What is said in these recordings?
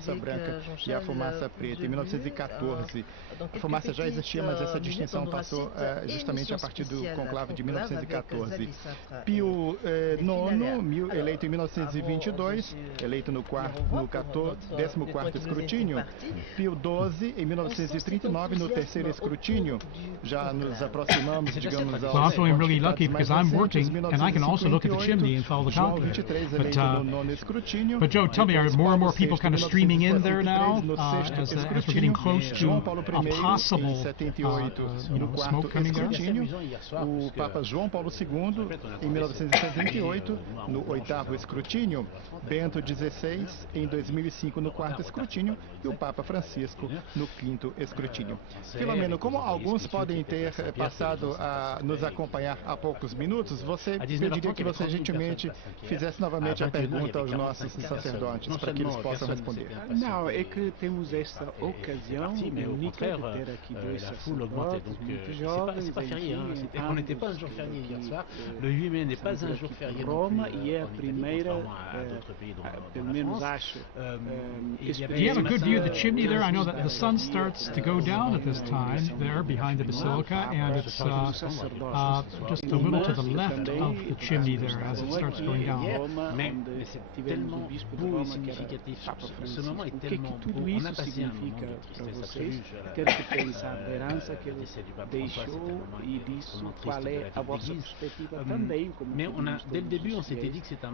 fumaça branca e a fumaça preta. Em 1914, a fumaça já existia, mas essa distinção passou justamente a partir do conclave de 1914. Pio IX, eleito em 1922, eleito no 14º escrutínio. Pio XII, em 1939, no terceiro escrutínio. Já nos aproximamos, digamos, Well, I'm feeling really lucky because I'm working and I can also look at the chimney and follow the count there. But Joe, tell me, are more and more people kind of streaming in there now as we're getting close to a possible smoke coming there? O Papa João Paulo II, em 1978, no 8º escrutínio, Bento XVI, em 2005, no 4º escrutínio, e o Papa Francisco, no 5º escrutínio. Filomeno, como alguns podem ter passado a nos acompanhar há poucos minutos, você pediria que você gentilmente fizesse novamente a pergunta aos nossos sacerdotes, para que eles possam responder. Não, é que temos esta ocasião única de ter aqui dois sacerdotes muito jovens. On n'était pas un jour férié hier soir. Le 8 mai n'est pas un jour férié Roma e é a primeira, pelo menos acho. Do you have a good view of the chimney there? I know that the sun starts to go down at this time there behind the basilica, and it's just a little to the left of the chimney there as it starts going down. Mais c'est tellement beau et significatif. Ce moment est tellement beau. On a passé un moment de tristesse absolue. Quero que pensar da herança que ele deixou e disso qual é a vossa perspectiva também. Mais dès le début, on s'était dit que c'était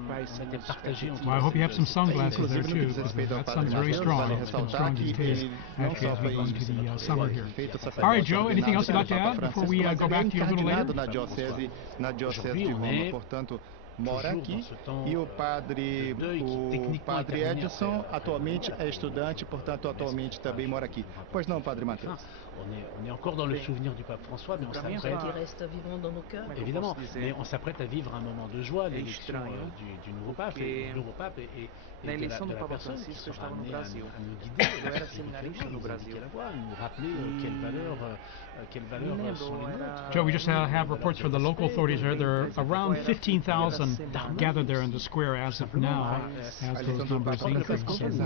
partagé entre. Well, I hope you have some sunglasses there too, because that sun's very strong. It's been strong these days, actually, as we go into the summer here. All right, Joe, anything else you'd like to add before we go back to you a little later? Na diocese de Roma, portanto, mora aqui, e o padre Edson atualmente é estudante, portanto atualmente também mora aqui. Pois não, padre Matheus? On est encore dans le souvenir du pape François, mais on s'apprête, qui reste vivant dans nos cœurs. Évidemment, mais on s'apprête à vivre un moment de joie, l'élection du nouveau pape, et Na eleição do Papa Francisco, eu estava no Brasil. Eu era seminarista no Brasil. nous rappeler quelle valeur sont les nôtres. Joe, we just have reports from the local authorities there. There are around 15,000 gathered there in the square as of now, as those numbers increase. So it's,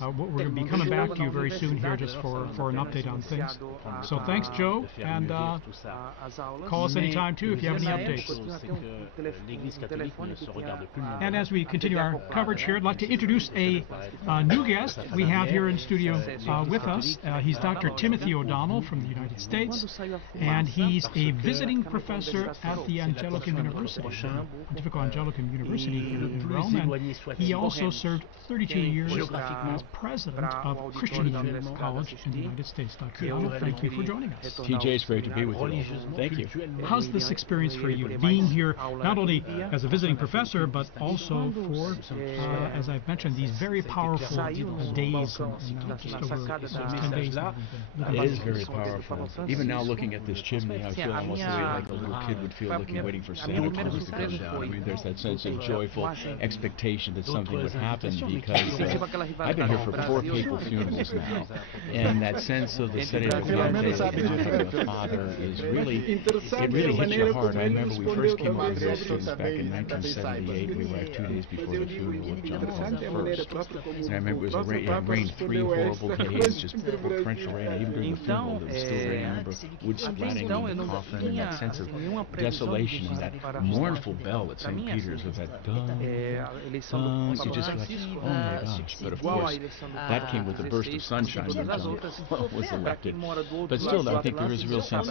we're going to be coming back to you very soon here just for an update on things. So thanks, Joe, and call us anytime too if you have any updates. And as we continue our coverage here, I'd like to introduce a new guest we have here in studio with us. He's Dr. Timothy O'Donnell from the United States, and he's a visiting professor at the Anglican University, Pontifical Anglican University here in Rome, and he also served 32 years as president of Christian Union College in the United States. Dr. O'Donnell, thank you for joining us. TJ, it's great to be with you. Thank you. How's this experience for you, being here not only as a visiting professor, but also for, as I've mentioned, these very powerful days, just over 10 days. It is very powerful. Even now looking at this chimney, I feel almost the way like a little kid would feel waiting for Santa Claus to come down. I mean, there's that sense of joyful expectation that something would happen, because I've been here for 4 papal funerals now, and that sense of the setting of the father is really, it really hits your heart. I remember we first came over as students back in 1978. We arrived 2 days before the funeral of John Paul I. And I remember it rained 3 horrible days, just torrential rain. Even during the funeral, it was still raining. I remember wood splatting in the coffin, and that sense of desolation, and that mournful bell at St. Peter's with that dun, you just like, oh my gosh. But of course, that came with a burst of sunshine when John Paul was elected. But still, I think there is a real sense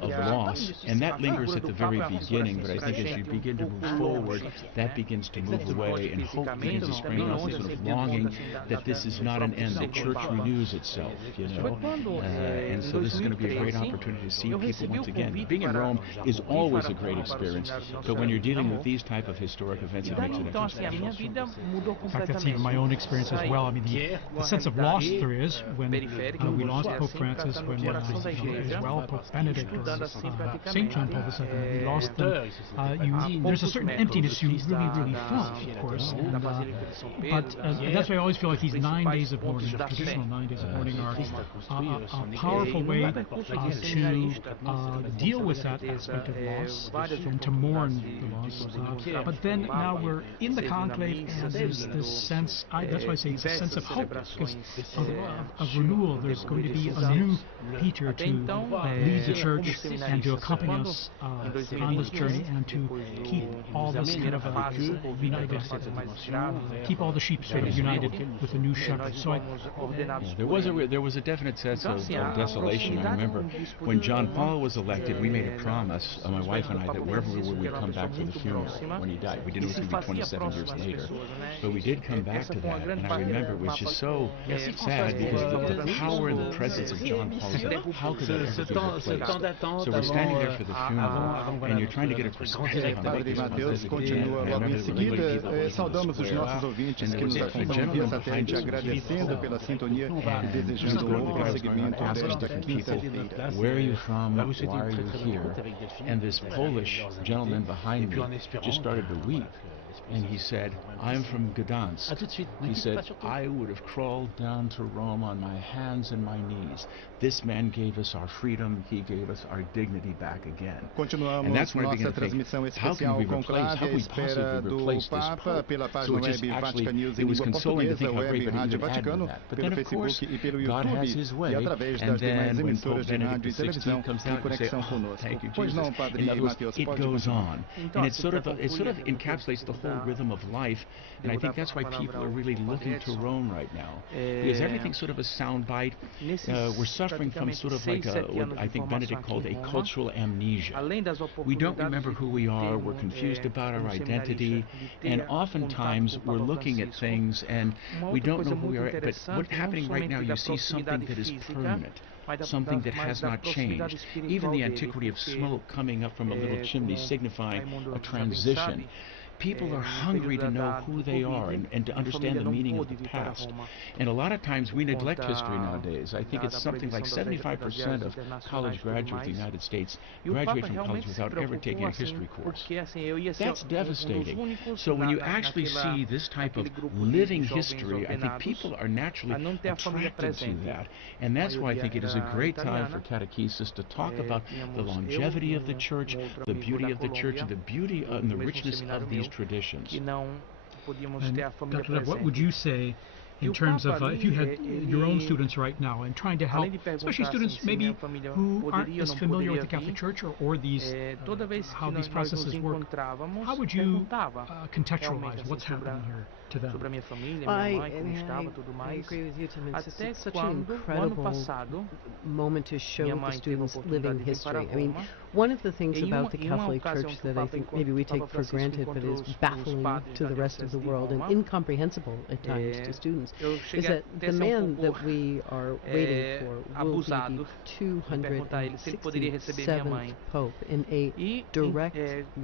of loss, and that lingers at the very beginning. But I think as you begin to move forward, that begins to move away, and hope begins to spring up, this sort of longing that this is not an end, that church renews itself, you know. And so this is going to be a great opportunity to see people once again. Being in Rome is always a great experience, but when you're dealing with these type of historic events, it makes it extra special. In fact, that's even my own experience as well. I mean, the sense of loss there is when we lost Pope Francis, when as well Pope Benedict or St. John Paul II, we lost them. There's a certain emptiness you really, really felt, of course. course. But that's why I always feel like these 9 days of mourning, traditional 9 days of mourning, are a powerful way to deal with that aspect of loss and to mourn the loss. But then now we're in the conclave, and there's this sense, that's why I say it's a sense of hope, because of renewal. There's going to be a new Peter to lead the church and to accompany us on this journey and to keep all this kind of united, keep all the sheep sort of united with a new shepherd. So there was a definite sense of desolation. I remember when John Paul was elected, we made a promise, my wife and I, that wherever we were, we'd come back for the funeral when he died. We didn't know it was going to be 27 years later, but we did come back to that. And I remember it was just so sad because the power and the presence of John Paul said, how could that ever be replaced? So we're standing there for the funeral, and you're trying to get a perspective on what this Mateus continua logo em seguida. Saudamos os nossos ouvintes que nos acompanham via satélite, agradecendo pela sintonia e desejando um bom prosseguimento desta quinta-feira. Where are you from? Why are you here? And this Polish gentleman behind me just started to weep. And he said, I'm from Gdansk. He said, I would have crawled down to Rome on my hands and my knees. This man gave us our freedom. He gave us our dignity back again. Continuamos nossa transmissão especial conclave à espera do Papa pela página web Vatican News em língua portuguesa, web Rádio Vaticano, pelo Facebook e pelo YouTube, e através das demais emissoras de rádio e televisão em conexão conosco. Pois não, Padre Mateus, pode continuar. And it sort of encapsulates the whole rhythm of life, and I think that's why people are really looking to Rome right now, because everything's sort of a soundbite. We're suffering from sort of like what I think Benedict called a cultural amnesia. We don't remember who we are, we're confused about our identity, and oftentimes we're looking at things and we don't know who we are. But what's happening right now, you see something that is permanent, something that has not changed. Even the antiquity of smoke coming up from a little chimney signifying a transition. People are hungry to know who they are and to understand the meaning of the past. And a lot of times we neglect history nowadays. I think it's something like 75% of college graduates in the United States graduate from college without ever taking a history course. That's devastating. So when you actually see this type of living history, I think people are naturally attracted to that. And that's why I think it is a great time for catechesis to talk about the longevity of the church, the beauty of the church, and the beauty and the richness of these traditions. And Dr. Lev, what would you say in terms of if you had your own students right now and trying to help, especially students maybe who aren't as familiar with the Catholic Church or these how these processes work, how would you contextualize what's happening here to them? I agree with you, Tim. It's such an incredible moment to show the students living history. I mean, one of the things about the Catholic Church that I think maybe we take for granted but is baffling to the rest of the world and incomprehensible at times to students is that the man that we are waiting for will be the 267th Pope in a direct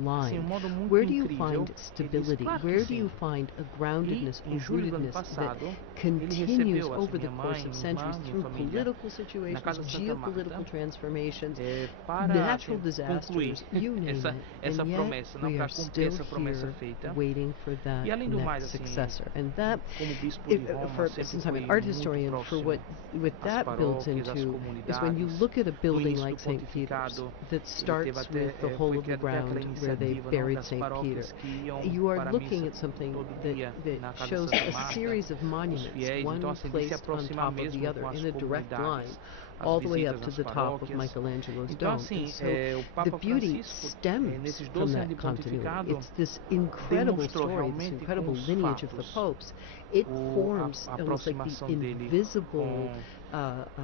line. Where do you find stability? Where do you find a groundedness, a rootedness that continues over the course of centuries through political situations, geopolitical transformations, natural disasters, you name it, and yet we are still here waiting for that next successor. And that, since I'm an art historian, for what that builds into is when you look at a building like St. Peter's that starts with the hole of the ground where they buried St. Peter, you are looking at something that shows a series of monuments, one placed on top of the other in a direct line, all the way up to the top of Michelangelo's dome. And so the beauty stems from that continuity. It's this incredible story, this incredible lineage of the popes. It forms almost like the invisible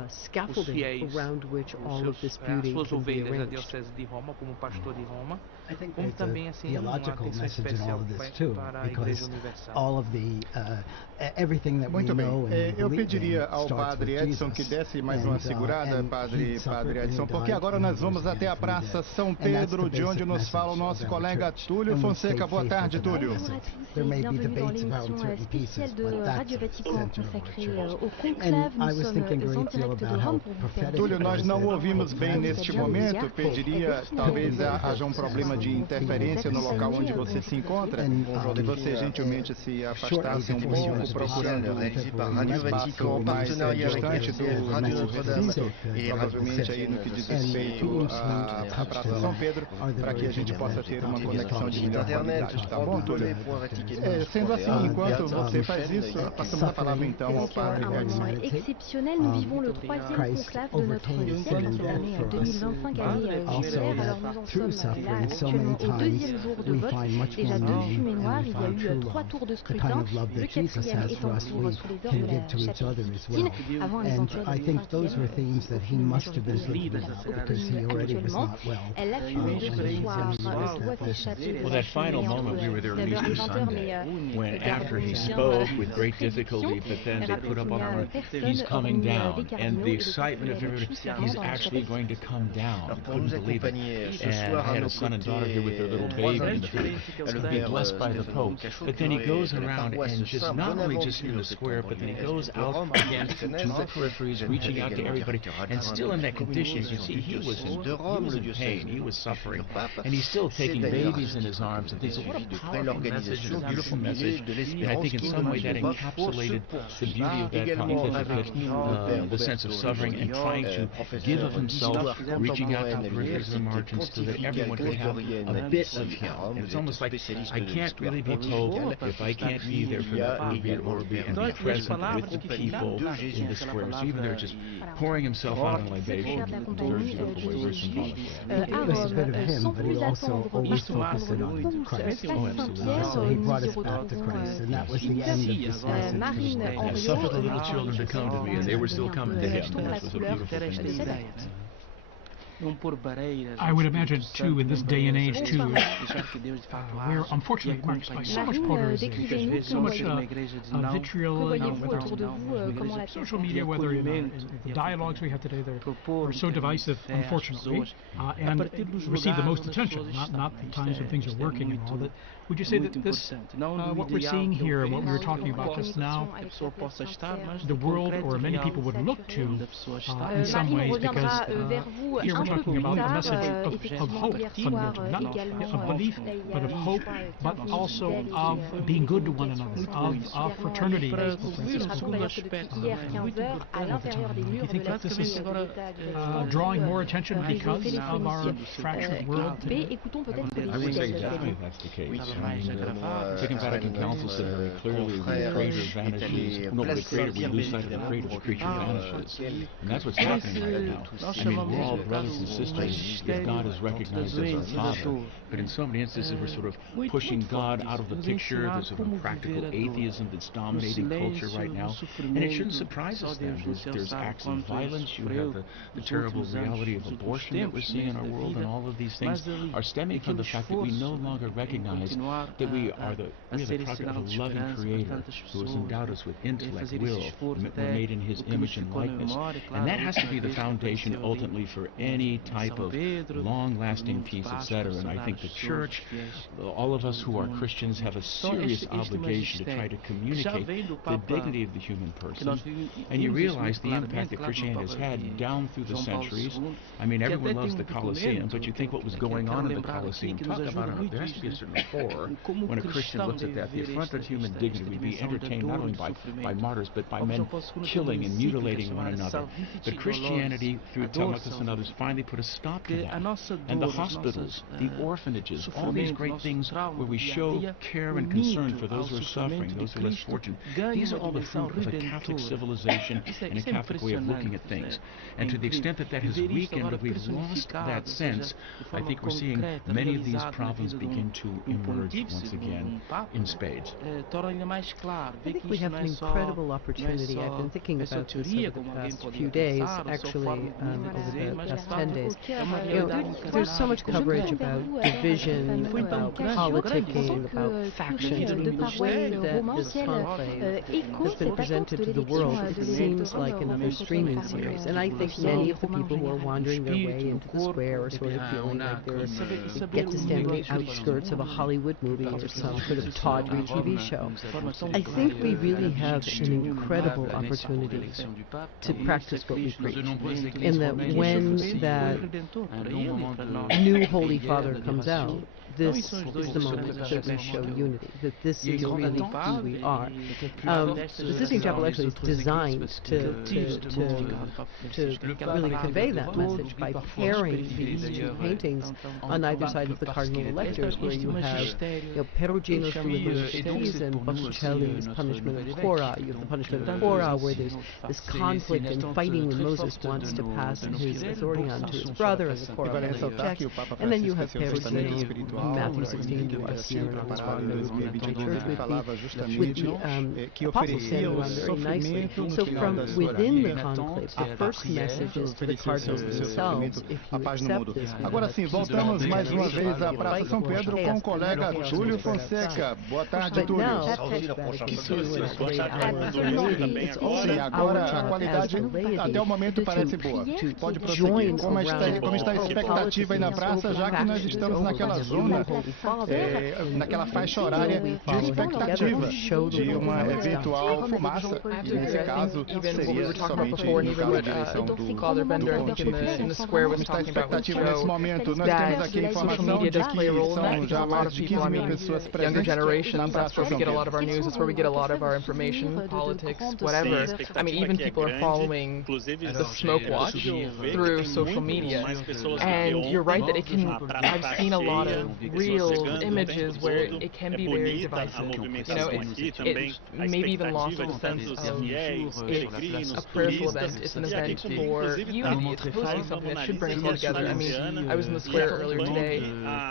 scaffolding around which all of this beauty can be arranged. I think there's a theological message in all of this too, because all of the everything that we know and eu believe pediria in ao starts Padre with Edson Jesus. que desse mais uma segunda segurada, Padre Edson, porque agora nós vamos até a Praça São Pedro, de onde nos fala o nosso colega Túlio Fonseca. Boa tarde, Túlio. Bienvenue dans l'émission spéciale de Radio Vatican consacrée au conclave. Nous sommes en direct de Rome pour vous faire Túlio, nós não ouvimos bem neste momento. Pediria, talvez haja um problema de interferência no local onde você se encontra. E você gentilmente se afastasse um pouco, procurando um espaço mais distante do recinto, e provavelmente aí no que diz respeito à Praça São Pedro, para que a gente possa ter uma conexão de melhor qualidade. Tá bom, Túlio? Sendo assim, enquanto você faz isso, passamos a palavra então ao Padre Edson. Exceptionnel, nous vivons le troisième conclave de notre siècle, cette année 2025, année jubilaire. Alors nous en sommes là actuellement au deuxième jour de vote. Déjà deux fumées noires, il y a eu 3 tours de scrutin, le quatrième est en cours sous les ordres de la chapelle Sistine, avant un éventuel actuellement. La fumée de ce soir doit s'échapper. Well, that final moment, we were there at Easter Sunday, when after he spoke with great difficulty, but then they put up on our, he's coming down, and the excitement of everybody, he's actually going to come down. I couldn't believe it. And I had a son and daughter here with their little baby, and to be blessed by the Pope. But then he goes around and just not only just in the square, but then he goes out again to the peripheries, reaching out to everybody, and still in that condition, you can see he was in pain, he was suffering, and he's still taking babies in his arms and things. What a powerful message, a beautiful message, and I think in some way that encapsulated the beauty of that pontificate, the sense of suffering and trying to give of himself, reaching out to the peripheries and the margins so that everyone could have a bit of him. And it's almost like I can't really be Pope if I can't be there for the Urbi and be present with the people in the square. So even they're just pouring himself out in libation, very beautiful way, very symbolic way. À Rome, sans plus attendre, pour Christ. So he brought us back to Christ, and that was the end of this message. I suffered the little children to come to me, and they were still coming to him. This was a beautiful thing. I would imagine, too, in this day and age, too, we're unfortunately marked by so much polarization, so much vitriol, whether social media, whether in the dialogues we have today, they're so divisive, unfortunately, and receive the most attention, not the times when things are working and all that. Would you say that this, what we're seeing here, and what we were talking about just now, the world or many people would look to in some ways, because here we're talking about a message of hope, fundamentally, not of belief, but of hope, but also of being good to one another, of fraternity. Do you think that this is drawing more attention because of our fractured world today? I would say definitely that's the case. Second Vatican Council said very clearly the creator vanishes. No, the creator, we lose sight of the creator, the creature vanishes. And that's what's happening right now. I mean, we're all brothers and sisters if God is recognized as our Father. But in so many instances, we're sort of pushing God out of the picture. There's sort of practical atheism that's dominating culture right now. And it shouldn't surprise us then. There's acts of violence. You have the terrible reality of abortion that we're seeing in our world, and all of these things are stemming from the fact that we no longer recognize that we are the product of a loving Creator who has endowed us with intellect, will, we're made in His image and likeness. And that has to be the foundation ultimately for any type of long-lasting peace, etc. And I think the Church, all of us who are Christians, have a serious obligation to try to communicate the dignity of the human person. And you realize the impact that Christianity has had down through the centuries. I mean, everyone loves the Colosseum, but you think what was going on in the Colosseum, talk about it, there has to be a certain horror when a Christian looks at that. The affront of human dignity would be entertained not only by martyrs, but by men killing and mutilating one another. But Christianity, through Telemachus and others, finally put a stop to that. And the hospitals, the orphanages, all these great things where we show care and concern for those who are suffering, those who are less fortunate, these are all the fruit of a Catholic civilization and a Catholic way of looking at things. And to the extent that that has weakened, that we've lost that sense, I think we're seeing many of these problems begin to emerge once again in spades. I think we have an incredible opportunity. I've been thinking about this over the past few days, actually over the past 10 days. There's so much coverage about division, about politicking, about factions. I mean, the way that this conclave has been presented to the world, it seems like another streaming series. And I think many of the people who are wandering their way into the square are sort of feeling like they get to stand on the outskirts of a Hollywood movie or some sort of tawdry TV show. I think we really have an incredible opportunity to practice what we preach, and that when that new Holy Father comes out, this is the moment that we show unity, that this is really who we are. The Sistine Chapel actually is designed to really convey that message by pairing these two paintings on either side of the cardinal electors, where you have Perugino's Deliverance and Botticelli's Punishment of Korah. You have the Punishment of Korah, where there's this conflict and fighting when Moses wants to pass his authority on to his brother, and the Korah gets objects. And then you have Perugino, Matthew 16, who was here on his father, with the apostles standing around very nicely. So from within the conclave, the first message is to the cardinals themselves, if you accept this. Agora sim, voltamos mais uma vez à Praça São Pedro com o colega Túlio Fonseca. Boa tarde, Túlio. Sim, agora a qualidade até o momento parece boa. Pode prosseguir. Como está a expectativa aí na praça, já que nós estamos naquela zona, naquela faixa horária de expectativa de uma eventual fumaça, e nesse caso seria somente no caso de eleição do pontífice. Como está a expectativa nesse momento? Nós temos aqui a informação de que são já mais de 15 mil pessoas presentes na Praça São Pedro. That's where we get a lot of our information, politics, whatever. I mean, even people are following the smoke watch through social media. And you're right that it can, I've seen a lot of real images where it can be very divisive. You know, it's maybe even lost the sense of it's a prayerful event. It's an event for unity. It's supposed to be something that should bring us all together. I mean, I was in the square earlier today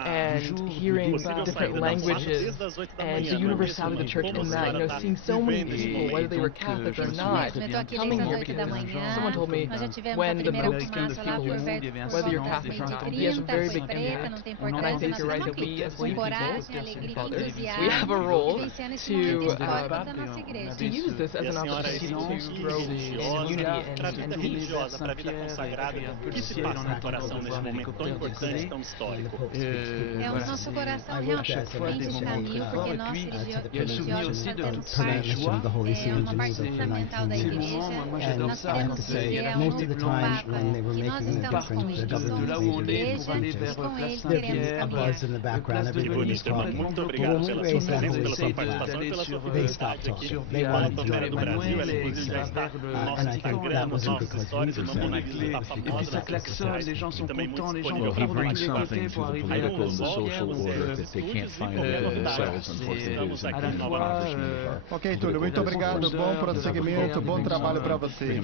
and hearing different languages and the universality of the church in that, you know, seeing so many people, whether they were Catholic or not, coming here because someone told me when the Pope speaks to people, whether you're Catholic or not, he has a very big impact. And I think you're right that we as lay people, fathers, we have a role to use this as an opportunity to grow in unity and peace. Nosso coração realmente está mil, porque nós, religiosos, fazemos parte uma parte fundamental da igreja. Nós queremos viver onde o Papa, que nós estamos com ele, somos igreja, e com ele queremos caminhar. Muito obrigado pela sua presença e pela sua participação e pela sua fidelidade aqui. Tomar o Brasil, ele já está no nosso Instagram, nos nossos stories, no mundo da famosa e também muito disponível para brings something to the political and the social order that they can't find within themselves, unfortunately. Ok, Túlio, muito obrigado, bom prosseguimento, bom trabalho para você. O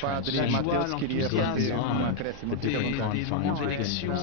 padre Mateus queria fazer um acréscimo de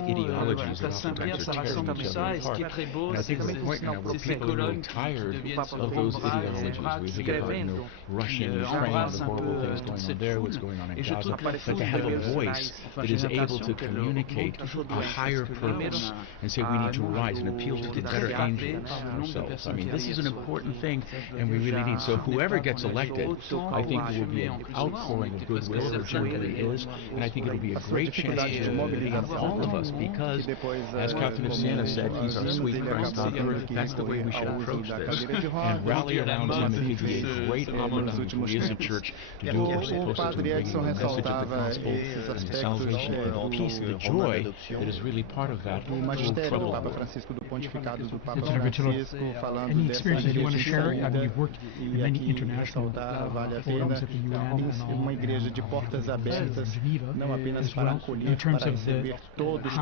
ideologies that sometimes are tearing each other apart. And I think the point now where people are really tired of those ideologies. We think about, you know, Russia and Ukraine, the horrible things going on there, what's going on in Gaza, but to have a voice that is able to communicate a higher purpose and say we need to rise and appeal to the better angels ourselves. I mean, this is an important thing, and we really need. So whoever gets elected, I think there will be an outpouring of goodwill. There generally is, and I think it will be a great chance to motivate all of us, because, as Captain of Santa said, he's our sweet Christ on earth. That's the way we should approach this, and rally around him. It could be a great opportunity for us as a church to do what we're supposed to do, bring the message of the gospel and the salvation and the peace, the joy that is really part of that. Magistério do Papa Francisco, do pontificado do Papa Francisco, falando any experiences you want to share? I mean, you've worked in many international forums at the UN, uma igreja de portas abertas, não apenas para acolher, para receber todos,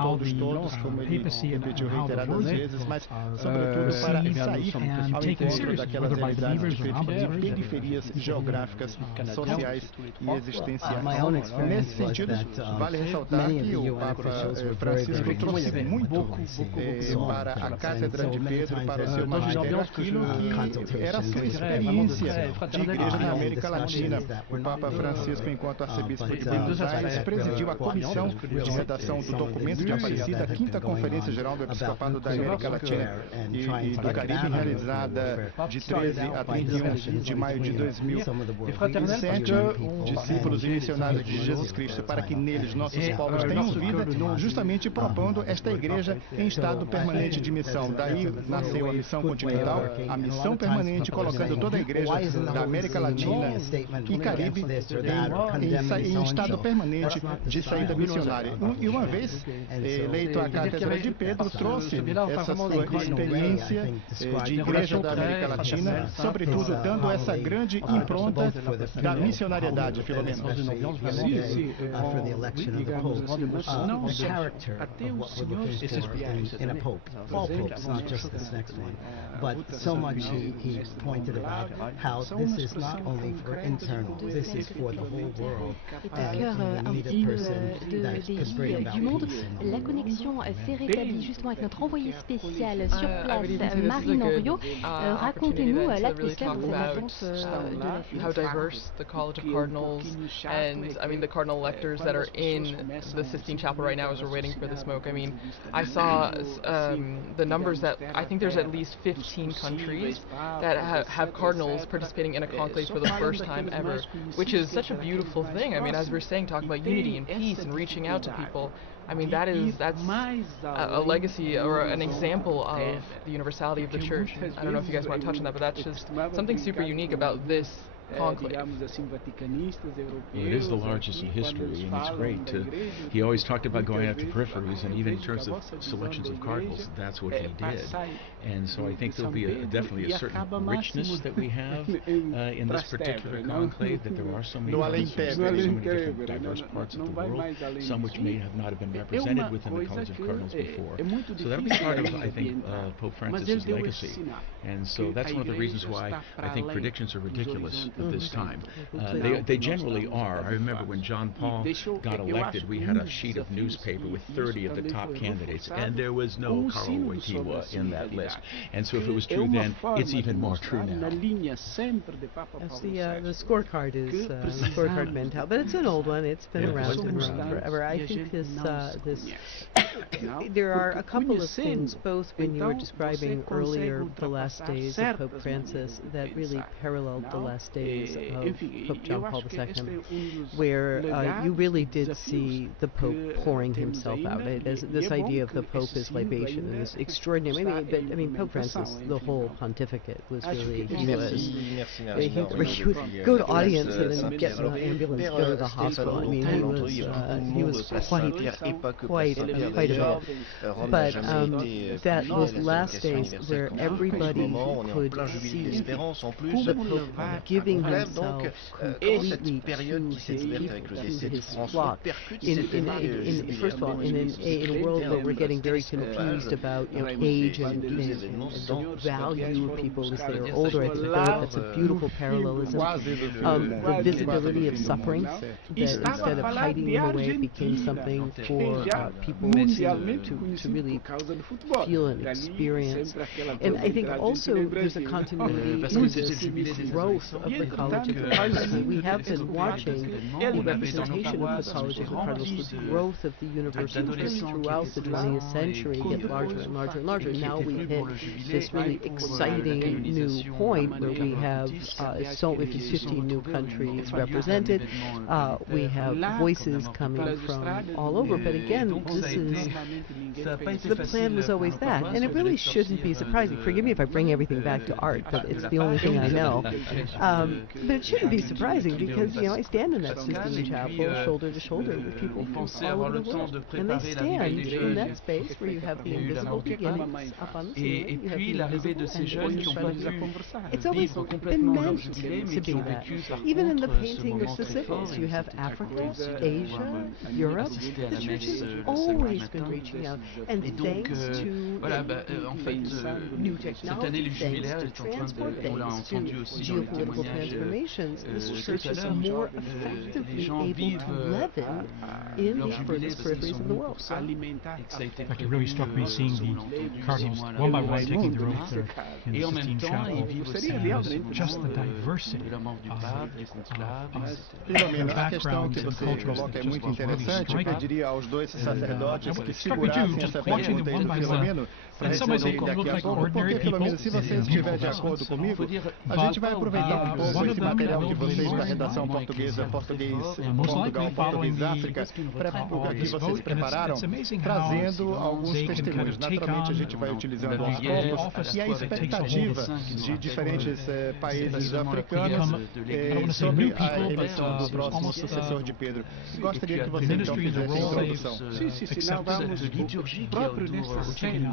como ele repetiu reiteradas vezes, mas sobretudo para sair ao encontro daquelas realidades de periferias geográficas, sociais e existenciais. Nesse sentido, vale ressaltar que o Papa Francisco trouxe muito para a Cátedra de Pedro, para o seu magistério, aquilo que era a sua experiência de igreja na América Latina. O Papa Francisco, enquanto arcebispo de Buenos Aires, presidiu a comissão de redação do documento de Aparecida, a 5ª Conferência Geral do Episcopado da América Latina e do Caribe, realizada de 13 a 31 de maio de 2007, discípulos e missionários de Jesus Cristo, para que neles nossos povos tenham vida, justamente propondo esta igreja em estado permanente de missão. Daí nasceu a missão continental, a missão permanente, colocando toda a igreja da América Latina e Caribe em estado permanente de saída missionária. E uma vez eleito à Cátedra de Pedro, trouxe essa sua experiência de igreja da América Latina, sobretudo dando essa grande impronta da missionariedade, Filomeno. But so much he pointed about how this is not only for internal, this is for the whole world. Du monde, la connexion s'est rétablie justement avec notre envoyé spécial sur place, Marine Henriot. Racontez-nous l'atmosphère de cette attente de la fête. How diverse the College of Cardinals and, I mean, the cardinal electors that are in the Sistine Chapel right now as we're waiting for the smoke. I mean, I saw the numbers that I think there's at least 15 countries that have cardinals participating in a conclave for the first time ever, which is such a beautiful thing. I mean, as we're saying, talking about unity and peace and reaching out to people. I mean, that's a legacy or an example of the universality of the Church. I don't know if you guys want to touch on that, but that's just something super unique about this conclave. It is the largest in history, and it's great to. He always talked about going out to peripheries, and even in terms of selections of cardinals, that's what he did. And so I think there'll be definitely a certain richness that we have in this particular conclave, that there are so many different diverse parts of the world, some which may not have been represented within the College of Cardinals before. So that'll be part of, I think, Pope Francis's legacy. And so that's one of the reasons why I think predictions are ridiculous at this time. They generally are. I remember when John Paul got elected, we had a sheet of newspaper with 30 of the top candidates, and there was no Karol Wojtyła in that list. And so if it was true then, it's even more true now. Yes, the scorecard is the scorecard mentality, but it's an old one. It's been around forever. I think there are a couple of things, both when you were describing earlier the last days of Pope Francis, that really paralleled the last days of Pope John Paul II, where you really did see the Pope pouring himself out. This idea of the Pope as libation and this extraordinary. I mean, Pope Francis, the whole pontificate was really. He would go to audience and then get in an ambulance, go to the hospital. I mean, he was quite a bit. But that those last days where everybody could see the Pope giving himself completely to his people, to his flock. First of all, in a world where we're getting very confused about age and the value of people as they're older, I think that's a beautiful parallelism. The visibility of suffering, that instead of hiding them away, it became something for people to really feel and experience. And I think also there's a continuity in this growth of the College of the Cardinals. We have been watching the representation of the College of the Cardinals, the growth of the universities throughout the 20th century get larger and larger and larger. Now we hit this really exciting new point where we have 15 new countries represented. We have voices coming from all over. But again, the plan was always that, and it really shouldn't be surprising. Forgive me if I bring everything back to art, but it's the only thing I know. But it shouldn't be surprising because, I stand in that Sistine Chapel shoulder to shoulder with people from all over the world. And they stand in that space where you have the invisible beginnings up on the ceiling, you have the invisible end. It's always been meant to be that. Even in the painting of Sisyphus, you have Africa, Asia, Europe. The church has always been reaching out. And thanks to new technology, thanks to transport, thanks to geopolitical transformations, this church is more effectively able to leaven in the furthest peripheries of the world. In fact, it really struck me seeing the cardinals one by one taking their oath there in the Sistine Chapel, and just the diversity of backgrounds and cultures that just was really striking. What struck me too, just watching them one by one, in some ways they look like ordinary people, se você estiver de acordo comigo, a gente vai aproveitar um pouco esse material de vocês da redação portuguesa, português Portugal, português África, que vocês prepararam, trazendo alguns testemunhos. Naturalmente a gente vai utilizando aos poucos e a expectativa de diferentes países africanos sobre a eleição do próximo sucessor de Pedro. Gostaria que você então fizesse a introdução. Liturgie próprio nessa scène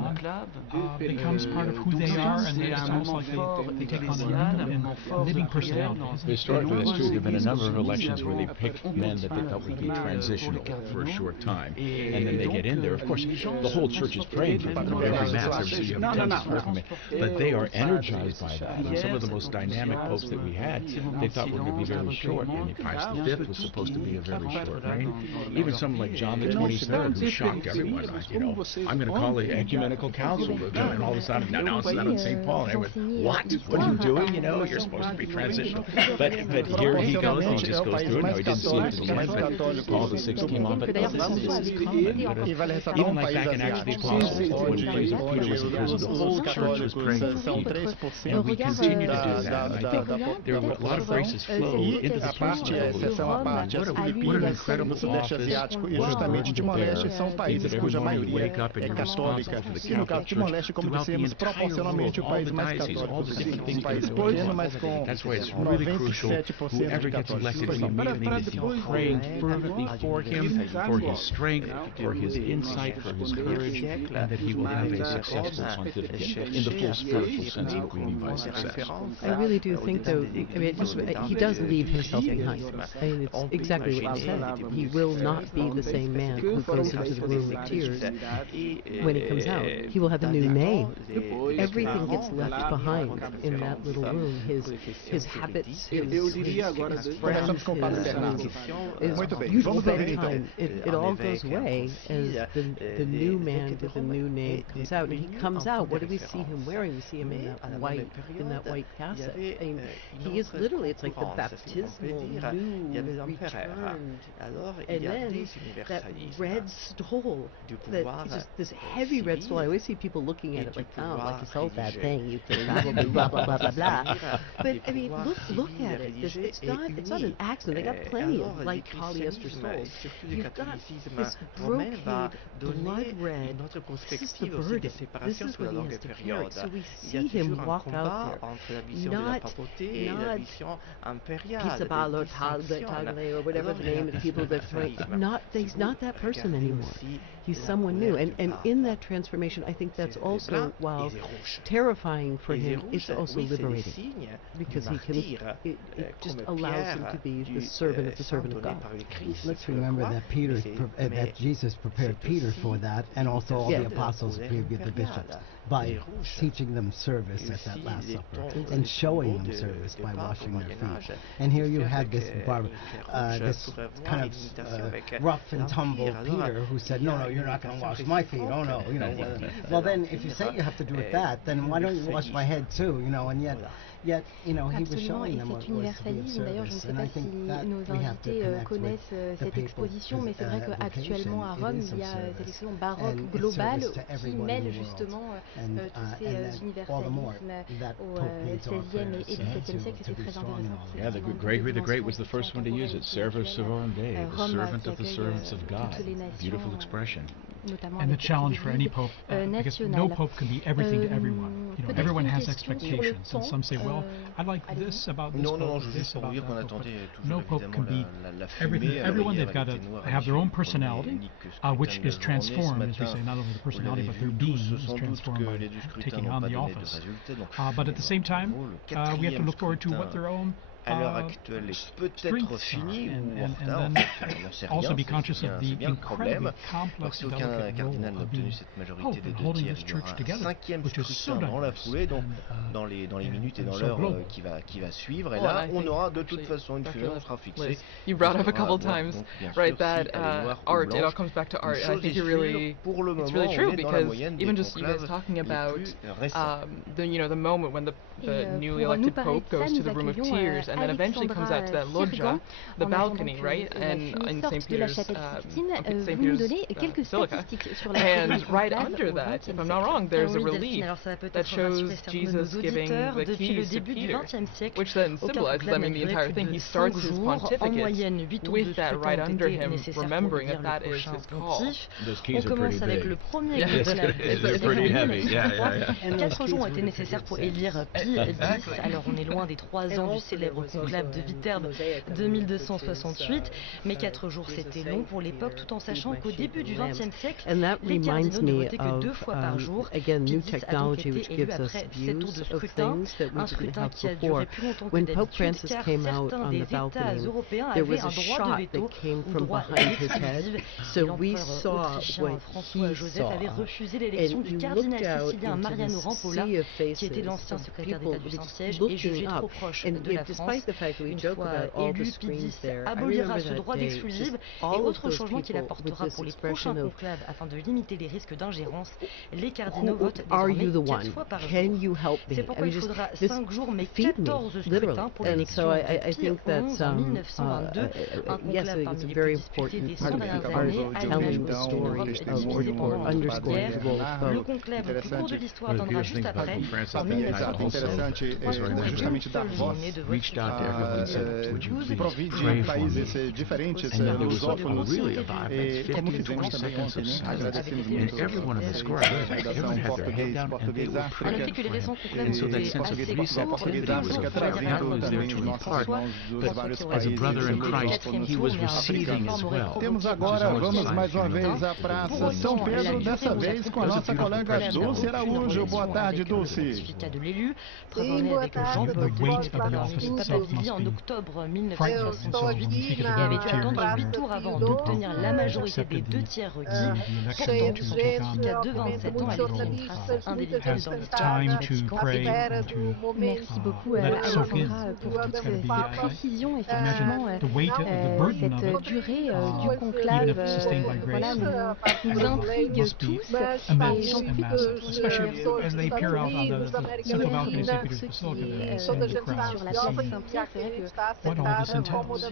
becomes part of who they are, and it's almost like they take on a living personality. Historically, that's true. There have been a number of elections where they picked men that they thought would be transitional for a short time, and then they get in there. Of course, the whole church is praying for them. Every mass, every you have tens of prayer for me, but they are energized by that. And some of the most dynamic popes that we had, they thought were going to be very short. I mean, Pius V was supposed to be a very short reign. Even someone like John the 23rd, who shocked everyone. I'm going to call the ecumenical council, and all of a sudden, no, it's not on St. Paul. And everyone, what are you doing? You're supposed to be transitional. But here he goes, and he just goes through it. No, he didn't see it to the end, but Paul VI came on. But this is common. But even like back in Acts of the Apostles, when Peter was in prison, the whole church was praying for Peter. And we continue to do that. And I think there were a lot of graces flow into the priesthood. What an incredible office. Justamente Timor-Leste são países cuja maioria é católica. E no caso Timor-Leste, como dissemos, proporcionalmente o país mais católico. Um país pequeno, mas com 97% de católicos. Praying fervently for him, for his strength, for his insight, for his courage, and that he will have a successful pontificate in the full spiritual sense of what we mean by success. I really do think, though, he does leave himself behind. I mean, it's exactly what you said. He will not be the same man who goes into the room with tears when he comes out. He will have a new name. Everything gets left behind in that little room. His habits, his friends, his usual bedtime. It all goes away as the new man with the new name comes out. And he comes out. What do we see him wearing? We see him in that white cassock. I mean, he is literally, it's like the baptismal new returned. And then that red stole, just this heavy red stole. I always see people looking at it like, oh, like you sold that thing, you could probably blah blah blah blah blah. But I mean, look at it. It's not an accident. They got plenty of light polyester soles. You've got this brocade, blood red. This is the verdict. This is what he has to carry. So we see him walk out there, not Pizza Bar Tagle or whatever the name of the people that he's not that person anymore. He's someone new, and in that transformation, I think that's also, while terrifying for him, it's also liberating, because it just allows him to be the servant of God. Let's remember that that Jesus prepared Peter for that, and also all the apostles, the bishops, by teaching them service at that Last Supper and showing them service by washing their feet. And here you had this kind of rough and tumble Peter who said, no, you're not going to wash my feet. Oh no, well then if you say you have to do it then why don't you wash my head too? And yet, he was showing them what was to be of service, and I think that we have to connect with cette exposition, mais c'est vrai qu'actuellement à Rome, il y a cette exposition baroque globale qui mêle justement tous ces universalismes au XVIe et XVIIe siècle. C'était très intéressant. Yeah, Gregory the Great was the first one to use it. Servus servanda, the servant of the servants of God. Beautiful expression. and the challenge for any pope, because no pope can be everything to everyone. You know, everyone has expectations, and some say, well, I like this about this pope, this about that pope. No pope can be everything. Everyone, they've got to have their own personality, which is transformed, as we say, not only the personality, but their being is transformed by taking on the office. But at the same time, we have to look forward to what their own à l'heure actuelle est peut-être fini ou en retard, on n'en sait rien, c'est bien le problème, parce qu'aucun cardinal n'a obtenu cette majorité des 2 tiers. Il y aura un 5e scrutin dans la foulée, donc dans les minutes et dans l'heure qui va suivre, et là on aura de toute façon une fumée, on sera fixé. You brought up a couple times, right, that art, it all comes back to art, and I think it's really true, because even just you guys talking about the moment when the newly elected pope goes to the room of tears, and then eventually comes out to that loggia, the balcony, right, and in St. Peter's Basilica. And right under that, if I'm not wrong, there's a relief that shows Jesus giving the keys to Peter, which then symbolizes, I mean, the entire thing. He starts his pontificate with that right under him, remembering that that is his call. Those keys are pretty big. They're pretty heavy. Yeah. 4 jours ont été nécessaires pour élire Pie X. Alors on est loin des 3 ans du célèbre conclave de Viterbe de 1268, mais 4 jours c'était long pour l'époque, tout en sachant qu'au début du XXe siècle, les cardinaux ne votaient que 2 fois par jour. Pie X a donc été élu après 7 tours de scrutin, un scrutin qui a duré plus longtemps que d'habitude, car certains des États européens avaient un droit de veto ou droit d'exclusive. L'empereur autrichien François-Joseph avait refusé l'élection du cardinal sicilien Mariano Rampolla, qui était l'ancien secrétaire d'État du Saint-Siège et jugé trop proche de la France. Une fois élu, Pie X abolira ce droit d'exclusive et autre changement qu'il apportera pour les prochains conclaves afin de limiter les risques d'ingérence. Les cardinaux votent désormais 4 fois par jour. C'est pourquoi il faudra 5 jours mais 14 scrutins pour l'élection de Pie XI en 1922, un conclave parmi les plus disputés des 100 dernières années, à l'image de l'Europe divisée pendant l'entre-deux-guerres. Le conclave le plus court de l'histoire donnera juste après, en 1912, justamente dar voz de países diferentes, lusófonos, como fizemos também ontem, né? Agradecemos muito a redação português África, português África, trazendo também os nossos irmãos dos vários países africanos. Temos agora, vamos mais uma vez à Praça São Pedro, dessa vez com a nossa colega Dulce Araújo. Boa tarde, Dulce. The weight of the office itself must en be octobre frightening. So when you think of Il avait the dû attendre tears 8 tours avant d'obtenir la majorité des 2 tiers requis. Cet homme qui a de 27 ans a laissé une trace indélébile dans l'histoire du Vatican. Merci beaucoup Alexandra pour toutes ces précisions. Effectivement, cette durée du conclave voilà, nous intrigue tous et j'en prie as they peer out on the central balcony of St. Peter's Basilica sur la place Saint-Pierre, c'est vrai que what all this entails.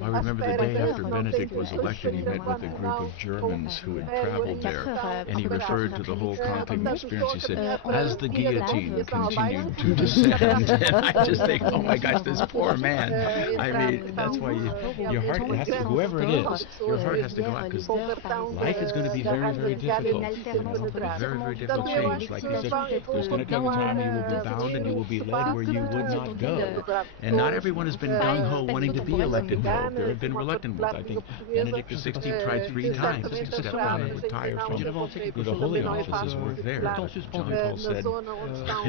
I remember the day after Benedict was elected, he met with a group of Germans who had traveled there, and he referred to the whole conclave experience. He said, as the guillotine continued to descend, and I just think, oh my gosh, this poor man. I mean, that's why your heart has to, whoever it is, your heart has to go out, because life is going to be very, very difficult. Very, very difficult change. Like you said, there's going to come a time you will be bound and you will be led where you would not go. And not everyone has been gung-ho wanting to be elected pope. There have been reluctant ones. I think Benedict XVI tried 3 times to step down and retire from the holy office, his work there. John Paul said,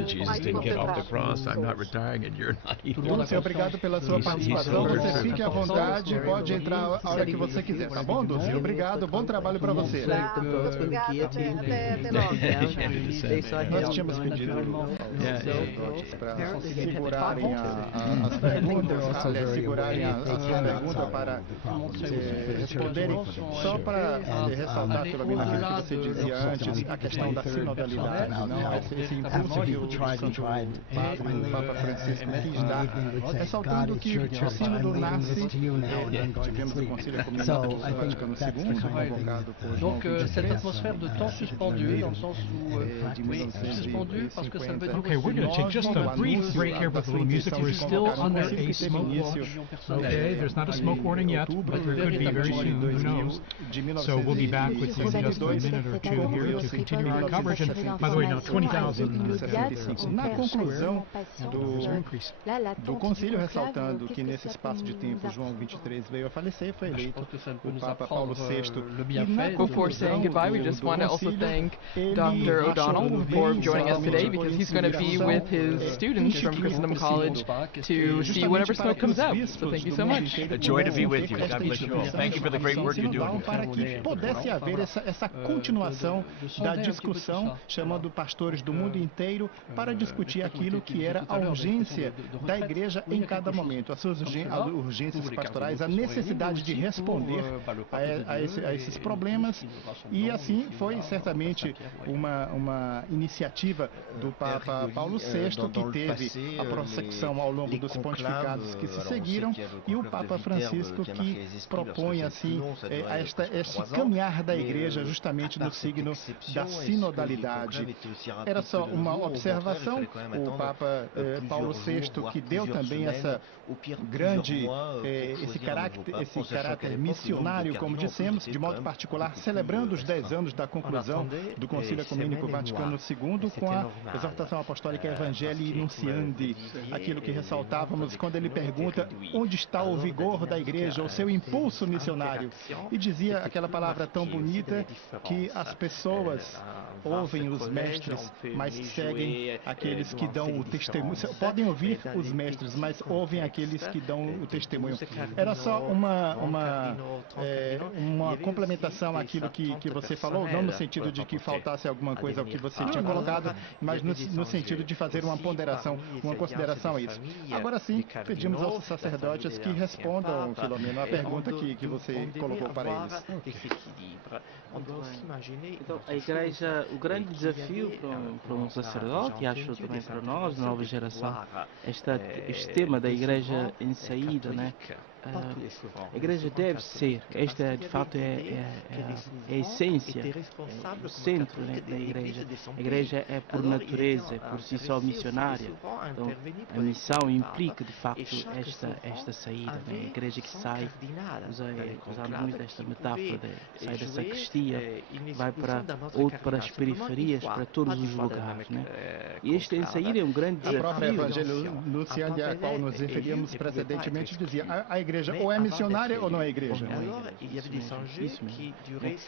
Jesus didn't get off the cross, I'm not retiring and you're not either. Dulce, obrigado pela sua participação. Você fique à vontade, pode entrar a hora que você quiser, tá bom, Dulce? Obrigado, bom trabalho para você. Nós tínhamos pedido para segurarem as perguntas, segurarem a pergunta para responderem, só para ressaltar pelo menos aquilo que você dizia antes, a questão da sinodalidade, não? Esse impulso que o Papa Francisco quis dar, ressaltando que o sínodo nasce, tivemos o concílio ecuménico do Vaticano II, convocado por donc cette atmosphère de temps suspendu, dans le sens où suspendu parce que ça veut dire Okay, we're going to take just a brief break here with a little music. We're still under a smoke warning. Okay, there's not a smoke warning yet, but there could be very soon, who knows. So we'll be back with you in just a minute or two here to continue our coverage. And by the way, now 20,000 Na conclusão do concílio, ressaltando que nesse espaço de tempo João 23 veio a falecer, foi eleito o Papa Paulo VI. Before saying goodbye, we just want to also thank Dr. O'Donnell for joining us today, because he's going to be with his students from Christendom College to see whatever smoke comes out. So thank you so much. A joy to be with you. God bless you all. Thank you for the great work you're doing. Para que pudesse haver essa continuação da discussão, chamando pastores do mundo inteiro para discutir aquilo que era a urgência da igreja em cada momento, as suas urgências pastorais, a necessidade de responder a esses problemas. E assim foi certamente uma iniciativa do Papa Paulo VI, que teve a prossecução ao longo dos pontificados que se seguiram, e o Papa Francisco, que propõe assim este caminhar da igreja justamente no signo da sinodalidade. Era só uma observação. O Papa Paulo VI, que deu também esse caráter missionário, como dissemos, de modo particular, celebrando os 10 anos da conclusão do Concílio Ecumênico Vaticano II, com a exortação apostólica Evangelii Nunciandi, aquilo que ressaltávamos quando ele pergunta onde está o vigor da igreja, o seu impulso missionário. E dizia aquela palavra tão bonita que as pessoas ouvem os mestres, mas seguem aqueles que dão o testemunho. Podem ouvir os mestres, mas ouvem aqueles que dão o testemunho. Era só uma complementação àquilo que você falou, não no sentido de que faltasse alguma coisa ao que você tinha colocado, mas no sentido de fazer uma ponderação, uma consideração a isso. Agora sim, pedimos aos sacerdotes que respondam, Filomeno, a pergunta que você colocou para eles. Então, a igreja, o grande desafio para um sacerdote, e acho também para nós, nova geração, este tema da igreja em saída, né? A igreja deve ser, esta de fato é a essência, o centro, né, da igreja. A igreja é por natureza, por si só missionária. Então, a missão implica de facto esta saída, né? A igreja que sai, usando muito esta metáfora, sai da sacristia, vai para as periferias, para todos os lugares, né? E este saída é um grande desafio. A própria Evangelho Nunciandi, a qual nos referíamos precedentemente, dizia: a igreja ou é missionária ou não é igreja.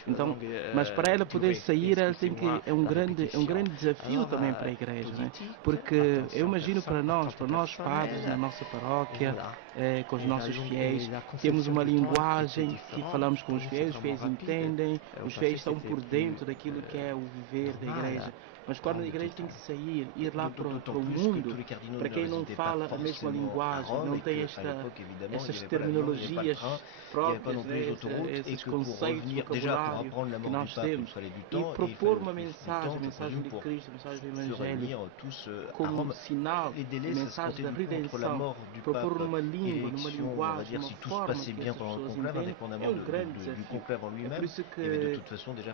Então, mas para ela poder sair, ela tem que é um grande desafio também para a igreja, né? Porque eu imagino para nós padres na nossa paróquia, com os nossos fiéis, temos uma linguagem que falamos com os fiéis entendem, os fiéis estão por dentro daquilo que é o viver da igreja. Mas quando a igreja tem que sair, ir lá para o mundo, para quem não fala a mesma linguagem, não tem essas terminologias próprias, né, esses conceitos, vocabulário que nós temos, e propor uma mensagem, a mensagem de Cristo, a mensagem do Evangelho, como sinal, mensagem da redenção, propor uma língua, numa linguagem, uma forma que as pessoas entendem, é um grande desafio. É por isso que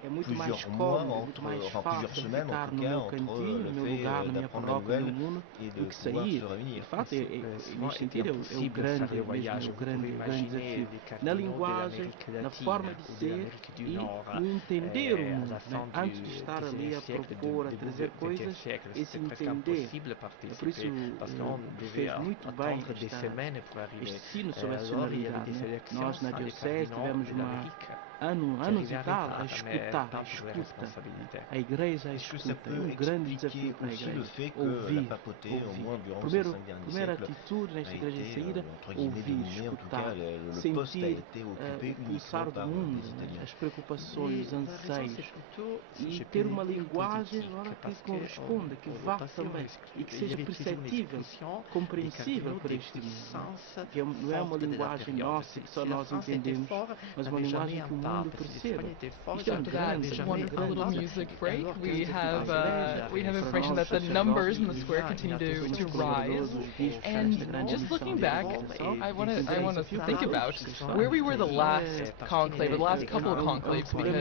é muito mais cômodo, muito mais fácil ficar no meu cantinho, no meu lugar, na minha paróquia, no mundo, do que sair. De fato, nesse sentido, é o grande desafio. Na linguagem, na forma de ser e no entender o mundo, né? Antes de estar ali a propor, a trazer coisas, esse entender. É por isso que fez muito bem este sino sobre a sonoridade, né? Nós na Diocese tivemos anos e tal a escutar, a escuta. A igreja escuta, é um grande desafio para a igreja. Ouvir. Primeira atitude nesta igreja de saída, ouvir, escutar, sentir o pulsar do mundo, as preocupações, os anseios, e ter uma linguagem que corresponda, que vá também, e que seja perceptível, compreensível para este mundo. Que não é uma linguagem nossa, que só nós entendemos, mas uma linguagem que o mundo After that wonderful little music break, we have information that the numbers in the square continue to rise. And just looking back, I want to think about where we were the last conclave, or the last couple of conclaves, because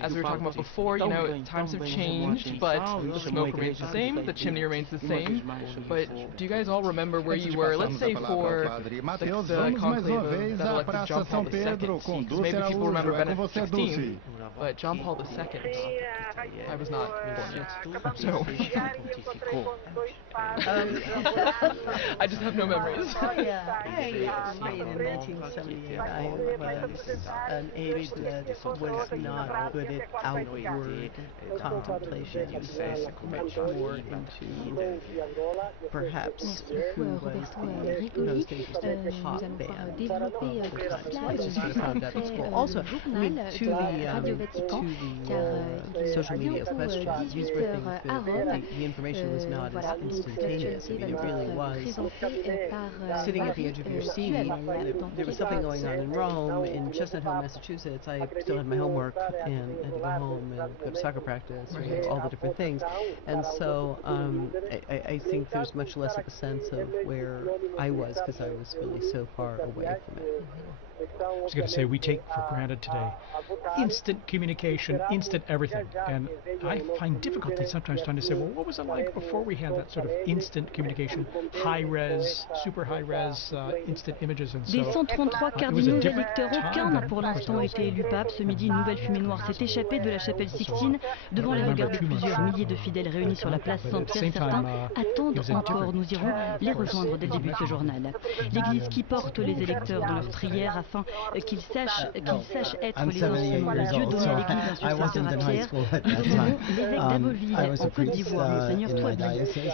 as we were talking about before, times have changed, but the smoke remains the same, the chimney remains the same. But do you guys all remember where you were, let's say for the conclave that elected John Paul II? Maybe people remember Benedict XVI, but John Paul II, I was not born yet, so I just have no memories. In 1978, I was an age that was not good at outward contemplation. It was much more into perhaps who was in those days the pop band. I just sort of found out at school. Also, to the social media questions, these were things that the information was not as instantaneous. I mean, it really was sitting at the edge of your seat. There was something going on in Rome, in Chestnut Hill, Massachusetts. I still had my homework and had to go home and go to soccer practice, all the different things. And so I think there's much less of a sense of where I was, because I was really so far away from it. I was going to say, we take for granted today instant communication, instant everything. And I find difficulty sometimes trying to say, well, what was it like before we had that sort of instant communication, high-res, super high-res, instant images and so. Des 133 cardinaux électeurs, aucun n'a pour l'instant été élu pape. Ce midi, une nouvelle fumée noire s'est échappée de la chapelle Sixtine devant les regards de plusieurs milliers de fidèles réunis sur la place Saint-Pierre. Certains attendent encore. Nous irons les rejoindre dès le début de ce journal. L'Église qui porte les électeurs dans leur prière afin qu'ils sachent être les instruments de Dieu, donner à l'Église un successeur à Pierre. Nous aurons l'évêque d'Abbeville en Côte d'Ivoire, Monseigneur Toibi.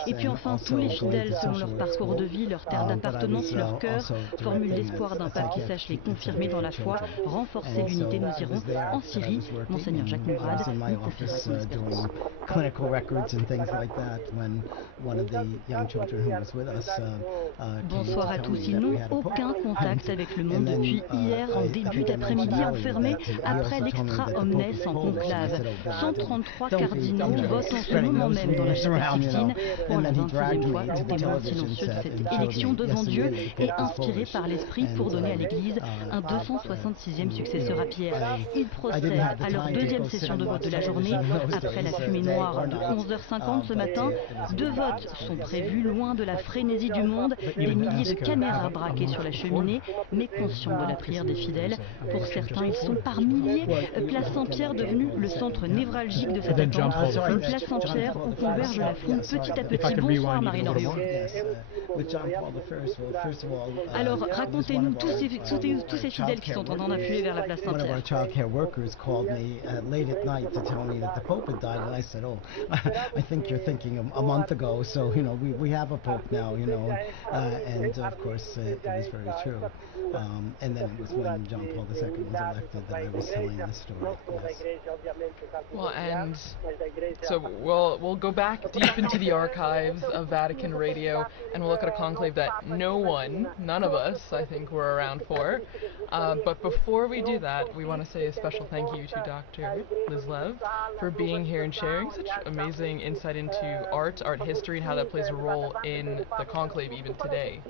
Et puis enfin, tous les fidèles, selon leur parcours de vie, leur terre d'appartenance, leur cœur, formulent l'espoir d'un pape qui sache les confirmer dans la foi, renforcer l'unité. Nous irons en Syrie. Monseigneur Jacques Mourad nous confiera son espérance. Clinical records and things like that when one of the young children who was with us Bonsoir à tous. Ils n'ont aucun contact avec le monde depuis hier en début d'après-midi, enfermés après l'extra omnes en conclave. 133 cardinaux votent en ce moment même dans la chapelle Sixtine pour la 26e fois, témoins silencieux de cette élection devant Dieu et inspirés par l'Esprit pour donner à l'Église un 266e successeur à Pierre. Ils procèdent à leur deuxième session de vote de la journée après la fumée noire de 11h50 ce matin. 2 votes sont prévus loin de la frénésie du monde, des milliers de caméras braquées sur la cheminée, mais conscients de la prière des fidèles. Pour certains, ils sont par milliers. Place Saint-Pierre devenue le centre névralgique de cette attente. Une place Saint-Pierre où converge la foule petit à petit. Bonsoir Marie-Laure. Alors, racontez-nous tous ces fidèles qui sont en train d'affluer vers la place Saint-Pierre. I think you're thinking a month ago, so we have a pope now, and of course it was very true. And then it was when John Paul II was elected that I was telling this story. Yes. Well, and so we'll go back deep into the archives of Vatican Radio, and we'll look at a conclave that none of us, I think, were around for. But before we do that, we want to say a special thank you to Dr. Liz Lev for being here and sharing such amazing insight into art history, and how that plays a role in the conclave even today.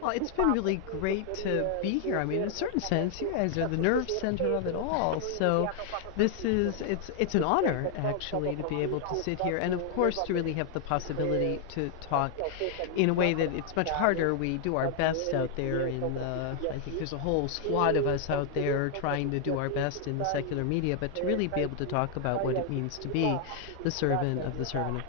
Well, it's been really great to be here. I mean, in a certain sense, you guys are the nerve center of it all. So it's an honor, actually, to be able to sit here and, of course, to really have the possibility to talk in a way that it's much harder. We do our best out there I think there's a whole squad of us out there trying to do our best in the secular media, but to really be able to talk about what it means to be the servant of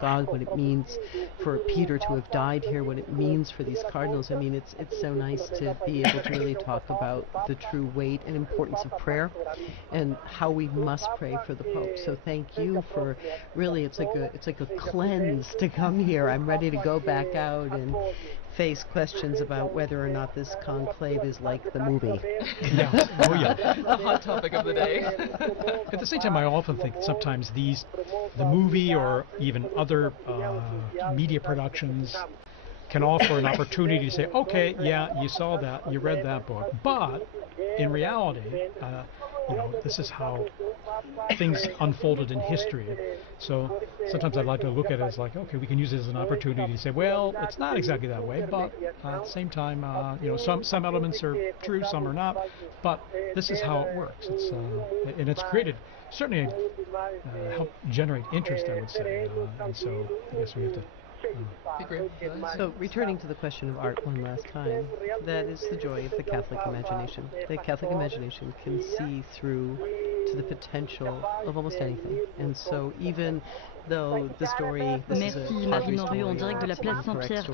God, what it means for Peter to have died here, what it means for these cardinals. I mean, it's so nice to be able to really talk about the true weight and importance of prayer and how we must pray for the Pope. So thank you for really, it's like a cleanse to come here. I'm ready to go back out and face questions about whether or not this conclave is like the movie. Yeah. Oh yeah. The hot topic of the day. At the same time, I often think sometimes the movie or even other media productions can offer an opportunity to say, okay, yeah, you saw that, you read that book, but in reality, this is how things unfolded in history. So sometimes I'd like to look at it as like, okay, we can use it as an opportunity to say, well, it's not exactly that way, but at the same time, some elements are true, some are not, but this is how it works. And it's created, certainly helped generate interest, I would say, and so I guess we have to So, returning to the question of art one last time, that is the joy of the Catholic imagination. The Catholic imagination can see through to the potential of almost anything. And so, even though the story, Merci Marie Noriot en direct de la place Saint-Pierre.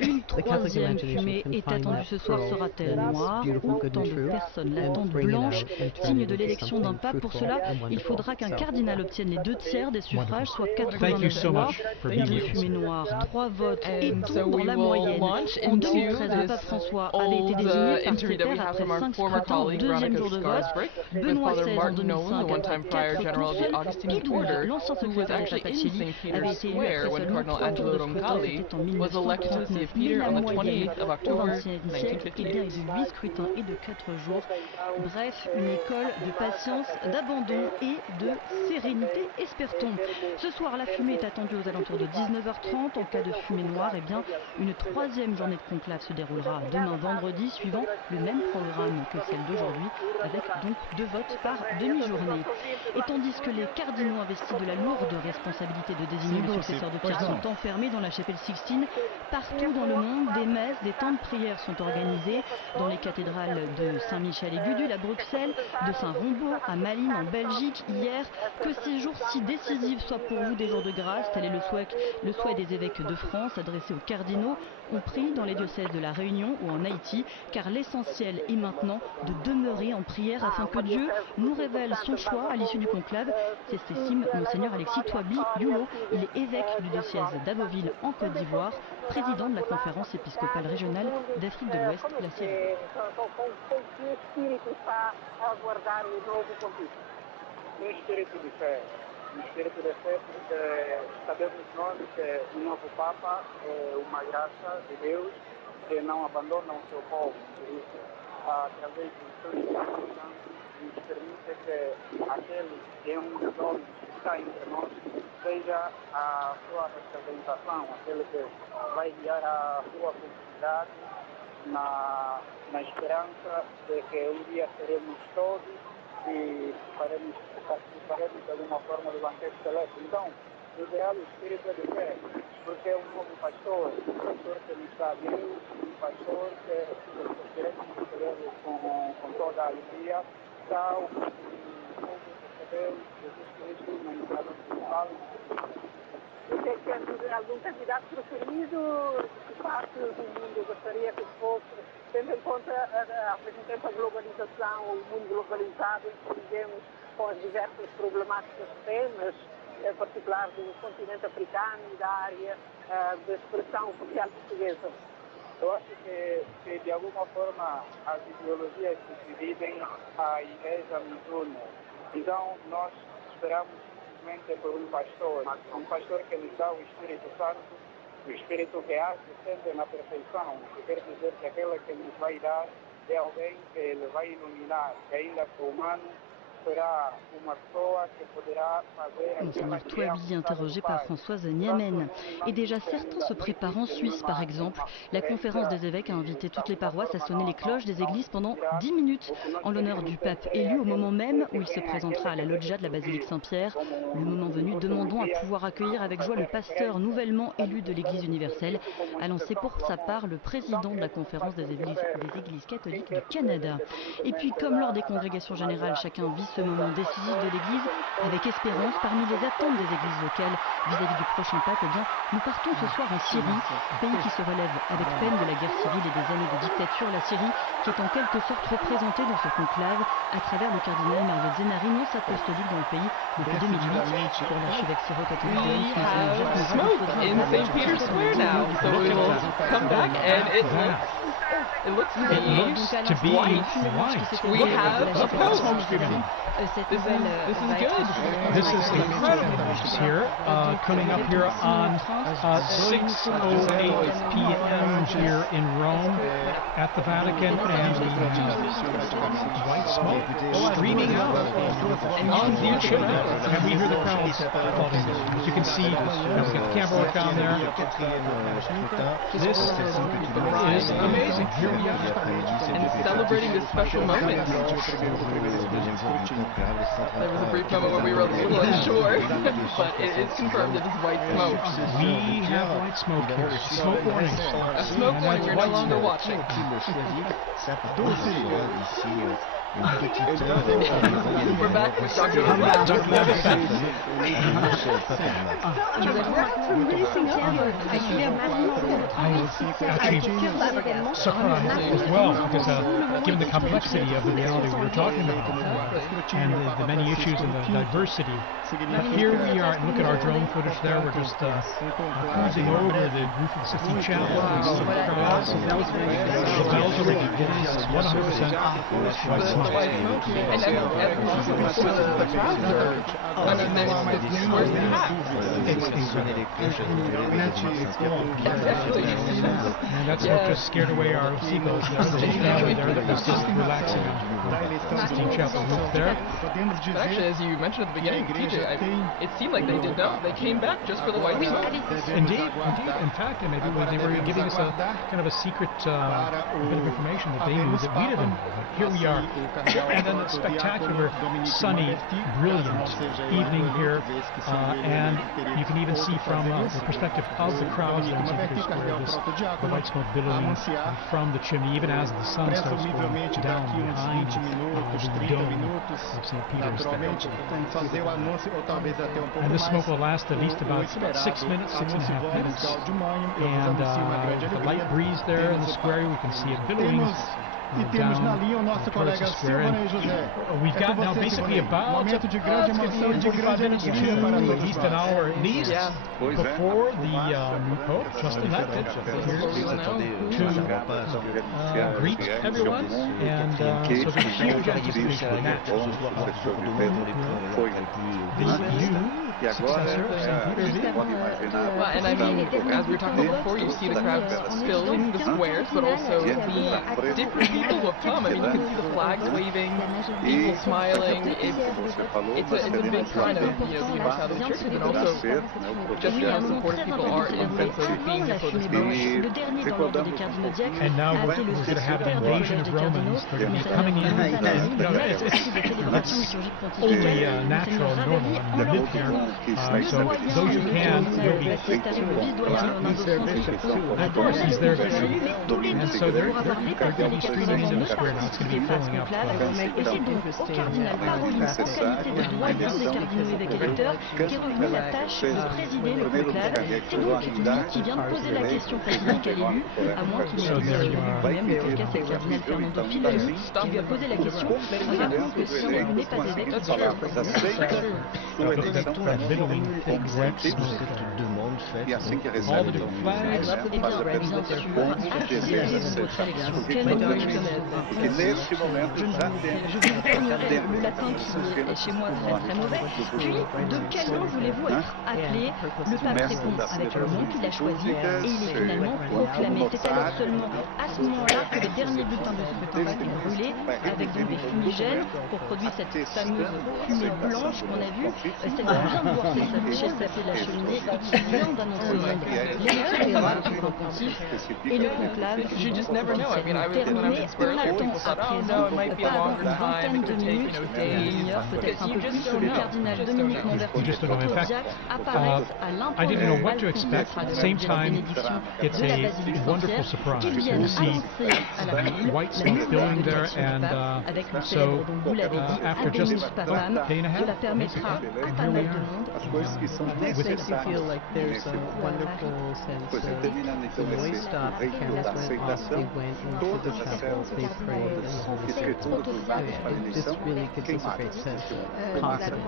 Une troisième fumée est attendue ce soir. Sera-t-elle noire ou tant de personnes l'attendent blanche, signe de l'élection d'un pape? Pour cela, il faudra qu'un cardinal obtienne les 2/3 des suffrages, soit 89 voix. Une fumée noire, 3 votes et tout dans la moyenne. En 2013, le pape François avait été désigné par ses pairs après 5 scrutins au 2e jour de vote. Benoît XVI en 2005 après 4 tours. Seul Pie XII, l'ancien secrétaire du pape Chili, avait été élu après seulement 3 tours de scrutin. C'était en 1939. Mais la moyenne au XXe siècle est bien de 8 scrutins et de 4 jours. Bref, une école de patience, d'abandon et de sérénité, espère-t-on. Ce soir, la fumée est attendue aux alentours de 19h30. En cas de fumée noire, eh bien, une 3e journée de conclave se déroulera demain vendredi, suivant le même programme que celle d'aujourd'hui, avec donc 2 votes par demi-journée. Et tandis que les cardinaux investis de la lourde responsabilité de désigner le successeur de Pierre sont enfermés dans la chapelle Sixtine, partout dans le monde, des messes, des temps de prière sont organisés dans les cathédrales de Saint-Michel et Gudule à Bruxelles, de Saint-Rombaud à Malines en Belgique hier. Que ces jours si décisifs soient pour vous des jours de grâce, tel est le souhait des évêques de France adressés aux cardinaux, compris dans les diocèses de la Réunion ou en Haïti, car l'essentiel est maintenant de demeurer en prière afin que Dieu nous révèle son choix à l'issue du conclave. C'est ce qu'estime Monseigneur Alexis Touabi-Yulo. Il est évêque du diocèse d'Aboville en Côte d'Ivoire, président de la conférence épiscopale régionale d'Afrique de l'Ouest, la Syrie. No espírito de fé, porque sabemos nós que o novo Papa é uma graça de Deus que não abandona o seu povo. Por isso, através do seu Espírito Santo, nos permite que aquele que é um dos homens que está entre nós seja a sua representação, aquele que vai guiar a sua comunidade na esperança de que um dia seremos todos e participaremos de alguma forma do banquete celeste. Então, o ideal do Espírito é de fé, porque é um novo pastor que nos está vindo, um pastor que queremos recebê-lo com toda a alegria, tal como recebeu Jesus Cristo na entrada principal. Você tem algum candidato preferido? Que parte do mundo gostaria que fosse, tendo em conta ao mesmo tempo a globalização, o mundo globalizado em que vivemos com as diversas problemáticas que temos, em particular do continente africano e da área da expressão oficial portuguesa? Eu acho que de alguma forma as ideologias que se dividem, a Igreja nos une. Então nós esperamos simplesmente por um pastor que nos dá o Espírito Santo, o Espírito que age sempre na perfeição, que quer dizer que aquele que nos vai dar é alguém que ele vai iluminar, que ainda que humano será uma pessoa que poderá fazer. Monseigneur Touabi, interrogé par Françoise Niamen. Et déjà certains se préparent en Suisse, par exemple. La conférence des évêques a invité toutes les paroisses à sonner les cloches des églises pendant 10 minutes en l'honneur du pape élu au moment même où il se présentera à la loggia de la basilique Saint-Pierre. Le moment venu, demandons à pouvoir accueillir avec joie le pasteur nouvellement élu de l'Église universelle, a lancé pour sa part le président de la conférence des églises catholiques du Canada. Et puis, comme lors des congrégations générales, chacun vit ce moment décisif de l'Église avec espérance. Parmi les attentes des églises locales vis-à-vis du prochain pape, eh bien, nous partons ce soir en Syrie, pays qui se relève avec peine de la guerre civile et des années de dictature. La Syrie qui est en quelque sorte représentée dans ce conclave à travers le cardinal Mario Zenari, nonce apostolique dans le pays depuis 2008 pour l'archevêque syro-catholique de Nice. In St. Peter's Square now, so we will come back and it looks to be white. We have a pope. cette This nouvelle is va good. être This is incredible news here, coming up here on 6:08 p.m. here in Rome at the Vatican, and we have white smoke streaming out on the chimney, and we hear the crowds applauding. As you can see, we've got the camera work down there. This is amazing. Here we are. And celebrating this special moment. There was a brief moment where we were a little unsure, but it is confirmed it is white smoke. We have white smoke here. Smoke warning. A smoke warning, you're no longer watching. We're back with Dr. Surprised as well, because given the complexity of the reality we were talking about and the many issues and the diversity, here we are. Look at our drone footage there. We're just cruising over the roof of the Sistine Chapel. The bells are ringing. It is 100% white smoke. And the crowds are, where's the hat? And that smoke just scared away our seagulls there. The whole family there that was just relaxing on the Sistine Chapel roof there. But actually, as you mentioned at the beginning, TJ, it seemed like they did know. They came back just for the white smoke. Indeed. In fact, maybe they were giving us a kind of a secret bit of information that they knew that we didn't know. But here we are. And then a spectacular, sunny, brilliant evening here. And you can even see from the perspective of the crowds there in St. Peter's Square, the white smoke billowing from the chimney, even as the sun starts going down behind the dome of St. Peter's. And this smoke will last at least about 6 minutes, 6.5 minutes. And the light breeze there in the square, we can see it billowing down towards the square. And we've got now basically about 45 minutes to at least an hour at least before the new Pope, just elected, to greet everyone. And so there's huge anticipation of that. The successor of St. Peter's. And I mean, as we were talking about before, you see the crowds filling the squares, but also the different people who have come. I mean, you can see the flags waving, people smiling. It's a big sign of the United Catholic Church, and also just how supportive people are in the sense of being here for this moment. And now we're going to have an invasion of Romans. They're going to be coming in. It's only natural and normal. I mean, we live here. So those who can will be. Of course, he's their bishop. And so they're going to be streaming into the square now. It's going to be filling up. Et c'est donc au cardinal Parolin, en qualité de doyen des cardinaux évêques électeurs, qu'est revenue la tâche de présider le conclave. C'est donc lui qui vient de poser la question fatidique à l'élu, à moins qu'il ne dise lui-même, mais en tout cas c'est le cardinal Fernando Filari qui lui a posé la question, rappelant que si on n'est pas évêque, all the different flags. Et bien sûr, accusez-vous votre élection. Quelle je vous épargnerai le latin qui est chez moi très mauvais. Puis, de quel nom voulez-vous être appelé? Le pape répond avec le nom qu'il a choisi et il est finalement proclamé. C'est alors seulement à ce moment-là que les derniers bulletins de scrutin sont brûlés avec donc des fumigènes pour produire cette fameuse fumée blanche qu'on a vue, celle qu'on vient de voir s'afficher de la cheminée et qui vient d'annoncer au monde l'élection du souverain pontife et le conclave. You just never know. I mean, when I was in Square earlier, people thought, oh no, it might be a longer time, it could take, you know, days. Peut-être un peu plus que le cardinal Dominique Monverti apparaît à I didn't know what to expect. At the same time, it's a wonderful surprise. You see white smoke billowing there, and so after just a day and a half, This makes you feel like there's a wonderful sense of the noise stopped, the cameras went off, they went into the chapel, they prayed, and the Holy Spirit moved. This really gives us a great sense of confidence.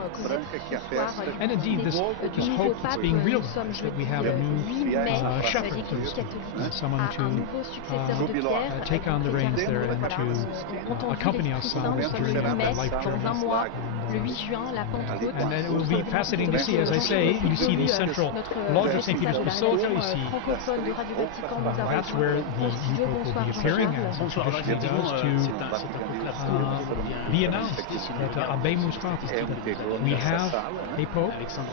And indeed, this hope that's being realized, that we have a new shepherd, someone to take on the reins there and to accompany us Saint, nous sommes le 8 mai, life dans un journey. mois, le 8 juin, la Pentecôte. And then it will be fascinating to see, as I say, you see the central lodge of St. Peter's Basilica, you see that's where the new pope will be appearing, as it traditionally does, to be announced at Abemus Papacy. We have a pope,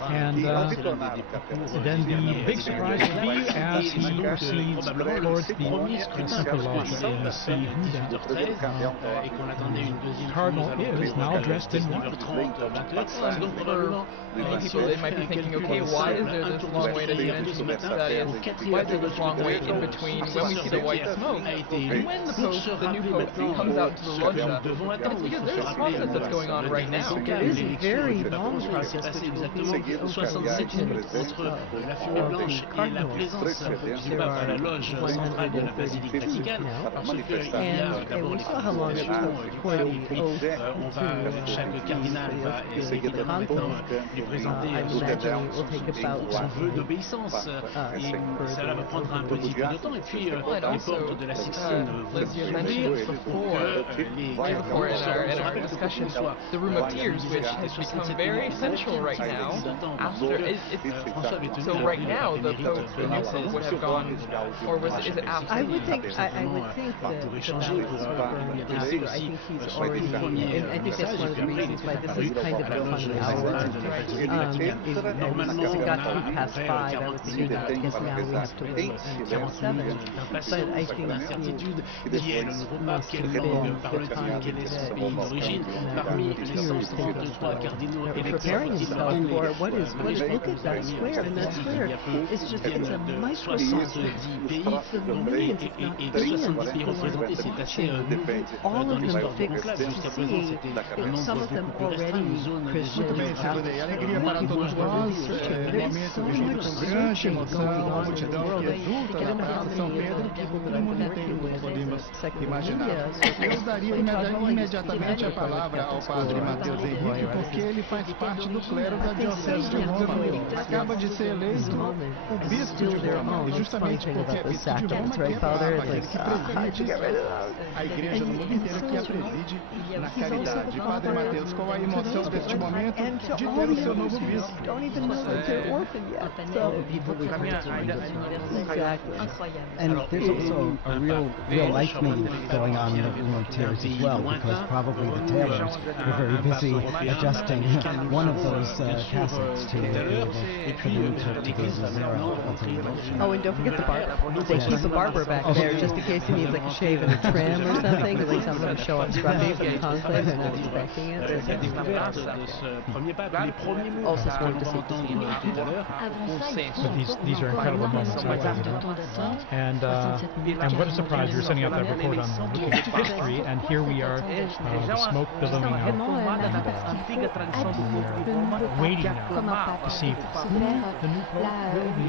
and then the big surprise will be as he proceeds towards the central lodge and see who the cardinal is, now dressed in white. Many people, they might be thinking, okay, why is there this long wait, as you mentioned, that is, why is there this long wait in between when we see the white smoke and when the new pope comes out to the loggia? And it's because there's a process that's going on right now. There is a very long process which will be over the cardinals. There are 130 now, and we saw how long it took for the oath to I imagine it will take about cela va prendre un petit peu de temps. Et puis, les portes de la Sistine vont s'ouvrir before in our discussion, the room of tears, which has become very essential right now. So right now, the new pope would have gone, or is it after? I would think that the balance will burn after. I think he's already, and I think that's one of the reasons why this is kind of a funny hour. It got to be past 5, I was thinking that because now we have to wait until 7. But I think qui est le nouveau pape, quel est son pays d'origine, parmi les 133 cardinaux et preparing himself for what is look at that square, and that square is just it's a microcosm of the millions of billions, all of them fixed to see, some of them already Christian and Catholic. People are really searching. There's so much searching going on in the world. I don't know how many people that I've been working with in the secular media. Eu daria imediatamente a palavra ao padre Mateus Henrique, porque ele faz parte do clero da Diocese de Roma. Acaba de ser eleito o bispo de Roma, e justamente porque é bispo de Roma que é papa, que preside a igreja no mundo inteiro, que a preside na caridade. Padre Mateus, qual a emoção deste momento de ter o seu novo bispo? And there's also a real life meaning going on in the room of tears as well, because probably the tailors were very busy adjusting one of those cassets to Oh, and don't forget the barber. They keep a barber back there just in case he needs like a shave and a trim or something, because like some of them show up scruffy for the conclave, they're not expecting it. Also sworn to secrecy. So these are incredible moments. And what a surprise, we were sending out that report on looking at history, and here we are, the smoke billowing out, waiting now to see who the new pope will be.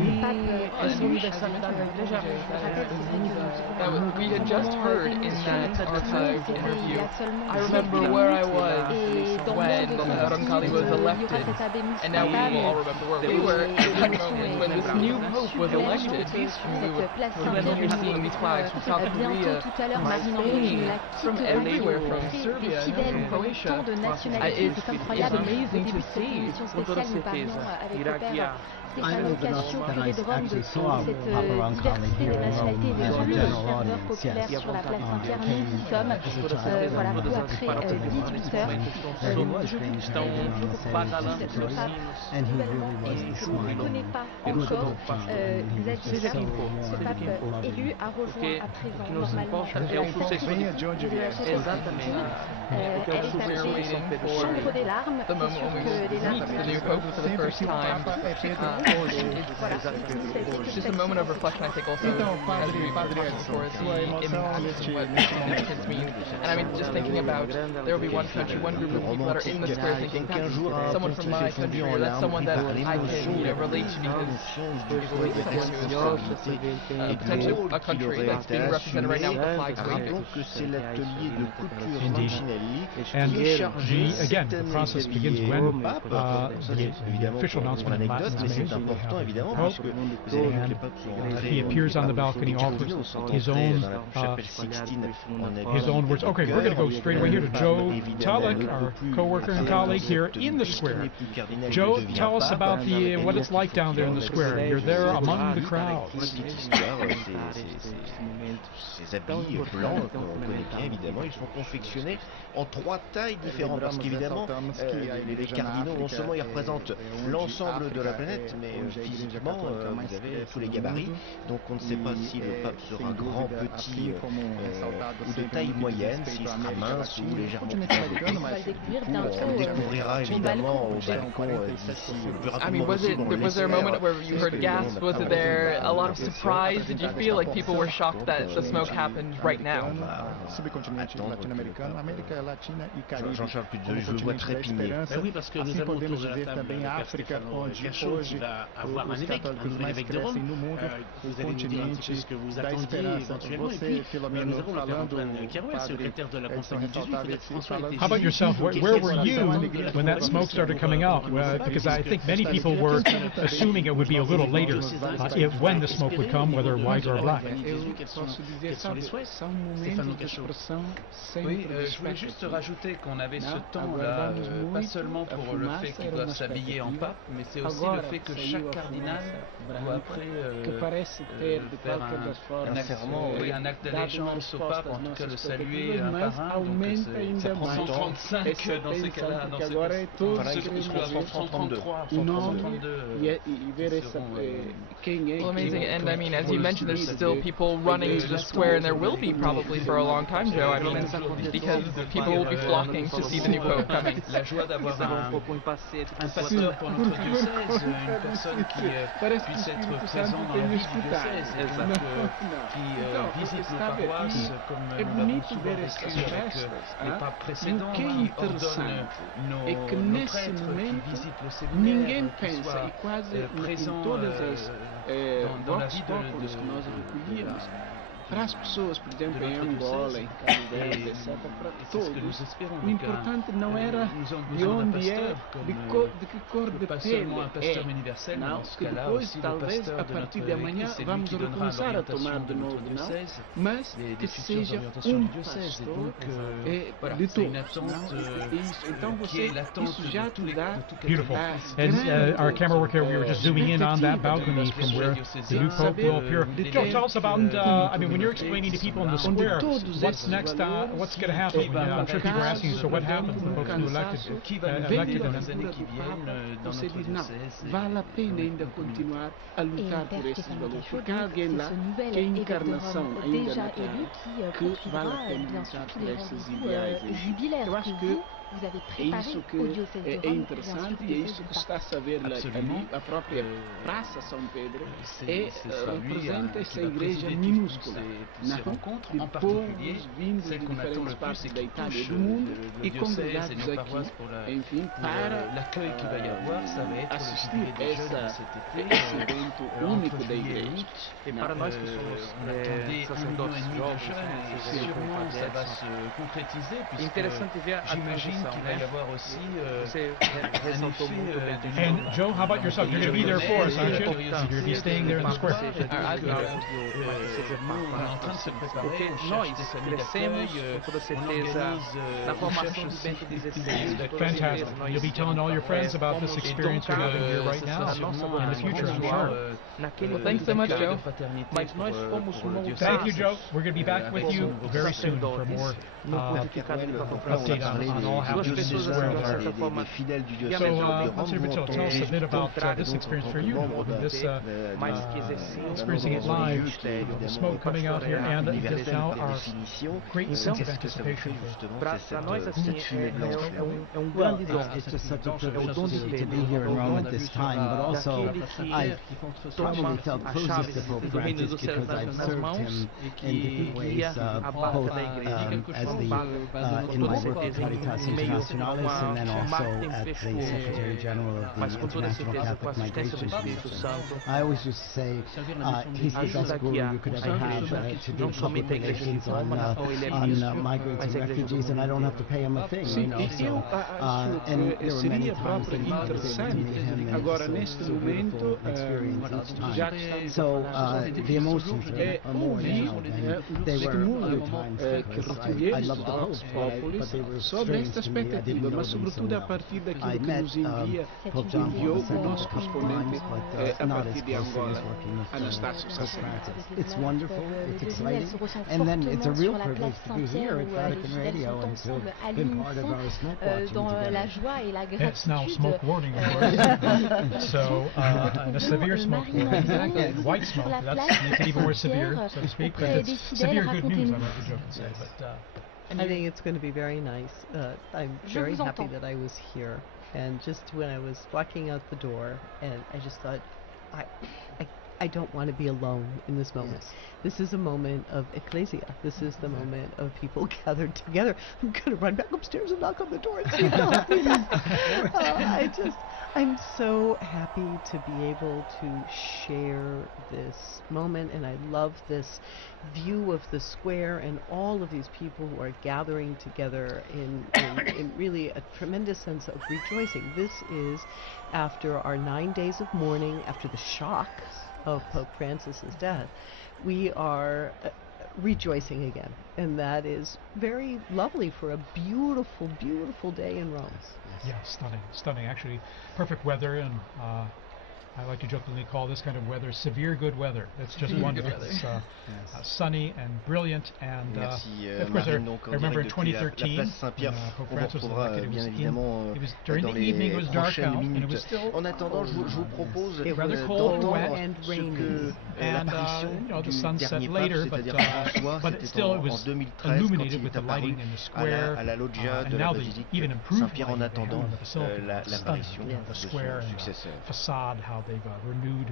We had just heard in that archive interview, I remember where I was when Roncalli was elected, and now we all remember where we were at that moment when this new pope was elected. We were seeing these flags from South Korea, from Spain, from everywhere, from Serbia, from Croatia. It's amazing to see. I don't know that I actually saw Papa Roncalli here in Rome as a general audience, yes. And he really was the smile. The moment when we meet the new pope for the first time. It's just a moment of reflection, I think, also, as we've talked before, the impacts and what significance means. And I mean, just thinking about, there will be one country, one group of people that are in the square thinking, that's someone from my country, or that's someone that I can relate to, because someone who is potentially a country that's being represented right now with the flags waving. Indeed. And again, the process begins when the official announcement in Latin is made. And he appears on the balcony, offers his own words. Okay, we're going to go straight away here to Joe Tulloch, our co-worker and colleague here in the square. Joe, tell us about what it's like down there in the square. You're there among the crowds. Ces habits blancs qu'on connaît bien évidemment, ils sont confectionnés en 3 tailles différentes parce qu'évidemment les cardinaux non seulement ils représentent l'ensemble de la planète mais physiquement vous avez tous les gabarits, donc on ne sait pas si le pape sera grand, petit ou de taille moyenne, s'il sera mince ou légèrement on découvrira évidemment au balcon d'ici le plus rapidement possible. Was there a moment where you heard gasps? Was there a lot of surprise? Did you feel like people were shocked that the smoke happened right now? Jean-Charles Puzzoli, je le vois trépigner. Oui, parce que nous avons autour de la table Stefano Cachot qui va avoir un évêque de Rome. Vous allez nous dire un petit peu ce que vous attendiez éventuellement. Et puis, nous avons le père Antoine Kerouet, secrétaire de la Conseil du Jésuite. François était How about yourself? Where were you when that smoke started coming out? Because I think many people were assuming it would be a little later when the smoke would come, whether white or black. Oui, je voulais juste rajouter qu'on avait ce temps-là, pas seulement pour le fait qu'ils doivent s'habiller en pape, mais c'est aussi le fait que chaque cardinal doit après faire un acte d'allégeance au pape, en tout cas le saluer un par un. Donc ça prend 135 dans ces cas-là, dans ce 133. Well, amazing, and I mean, as you mentioned, there's still people running to the square, and there will be probably for a long time, Joe. I mean, because people will be flocking to see the new pope coming. La joie d'avoir un pasteur pour notre diocèse, une personne qui puisse être présent dans la vie du diocèse, qui visite nos paroisses comme nous l'avons souvent vécu avec les papes précédents, qui ordonnent nos prêtres qui visitent le séminaire, qui soient présents dans la vie de para as pessoas, por exemplo, em Angola, em Cabo Verde, etc., para todos, o importante não era de onde é, de que cor de pele é. Não, que depois, talvez, a partir de amanhã, vamos recomeçar a tomar de novo, não? Mas que seja pastor de todos. Isso, então isso já te dá. Beautiful. And our camera work here, we were just zooming in on that balcony from where the new pope will appear. Joe, tell us about, I mean, when you're explaining to people in the square, what's next, what's going to happen? I'm sure people are asking you, so what happens when folks who elected Você diz, não, vale a pena ainda continuar a lutar por esses valores, porque há alguém lá que a encarnação ainda na Terra, que vale a pena lutar por esses ideais. Eu acho que é isso que é interessante e é isso que está a saber ali, a própria Praça São Pedro representa essa igreja minúscula, não? De povos vindos de diferentes partes da Itália e do mundo e congregados aqui, enfim, para assistir a esse evento único da igreja. E para nós que somos sacerdotes jovens, sûrement ça va se concrétiser, puisque interessante ver a j'imagine qu'il va y avoir aussi And Joe, how about yourself? You're going to be there for us, aren't you? You're going to be staying there in the square. On est en train de se préparer, on cherche des familles d'accueil, on organise, on cherche aussi. Fantastic. You'll be telling all your friends about this experience you're having here right now in the future, I'm sure. Well, thanks so much, Joe. Thank you, Joe. We're going to be back with you very soon for more update on all happening in this world. So, Monsignor Vittel, tell us a bit about this experience for you. This experiencing it live, the smoke coming out here, and there's now our great sense of anticipation. Well, it's just such a privilege to be here in Rome at this time, but also I probably felt closest to Pope Francis because I've served him in different ways, both as in my work at Caritas in Internationalis, and then also at the Secretary General of the International Catholic Migration Commission. I always used to say he's the best guru you could ever have to do public relations on migrants and refugees, and I don't have to pay him a thing, you know. So, and there were many times that I was able to meet him, and it's so beautiful experience each time. So the emotions are more now than they were other times, because I love the Pope, but they were strange to me. I didn't know them so well. I met Pope John Paul II a couple times, but not as closely as working with Pope Francis. It's wonderful, it's exciting, and then it's a real privilege to be here at Vatican Radio and to have been part of our smoke watching together. It's now smoke warning, of course. So, and a severe smoke warning, white smoke, that makes it even more severe, so to speak, but it's severe good news, I like to joke and say, but... I think it's going to be very nice. I'm very happy that I was here, and just when I was walking out the door, and I just thought, I don't want to be alone in this moment. Yes. This is a moment of ecclesia. This is the moment of people gathered together. I'm going to run back upstairs and knock on the door and say, I'm so happy to be able to share this moment, and I love this view of the square and all of these people who are gathering together in really a tremendous sense of rejoicing. This is after our 9 days of mourning, after the shock of Pope Francis's death. We are rejoicing again, and that is very lovely for a beautiful, beautiful day in Rome. Yeah, stunning. Actually, perfect weather, and I like to jokingly call this kind of weather severe good weather. It's just wonderful. It's sunny and brilliant, and of course, I remember in 2013, Pope Francis was elected. It was during the evening, it was dark out, and it was still rather cold, wet, and rainy. And the sun set later, but still it was illuminated with the lighting in the square, and now they even improved lighting in the basilica. Stunning, the square and the facade, how they've renewed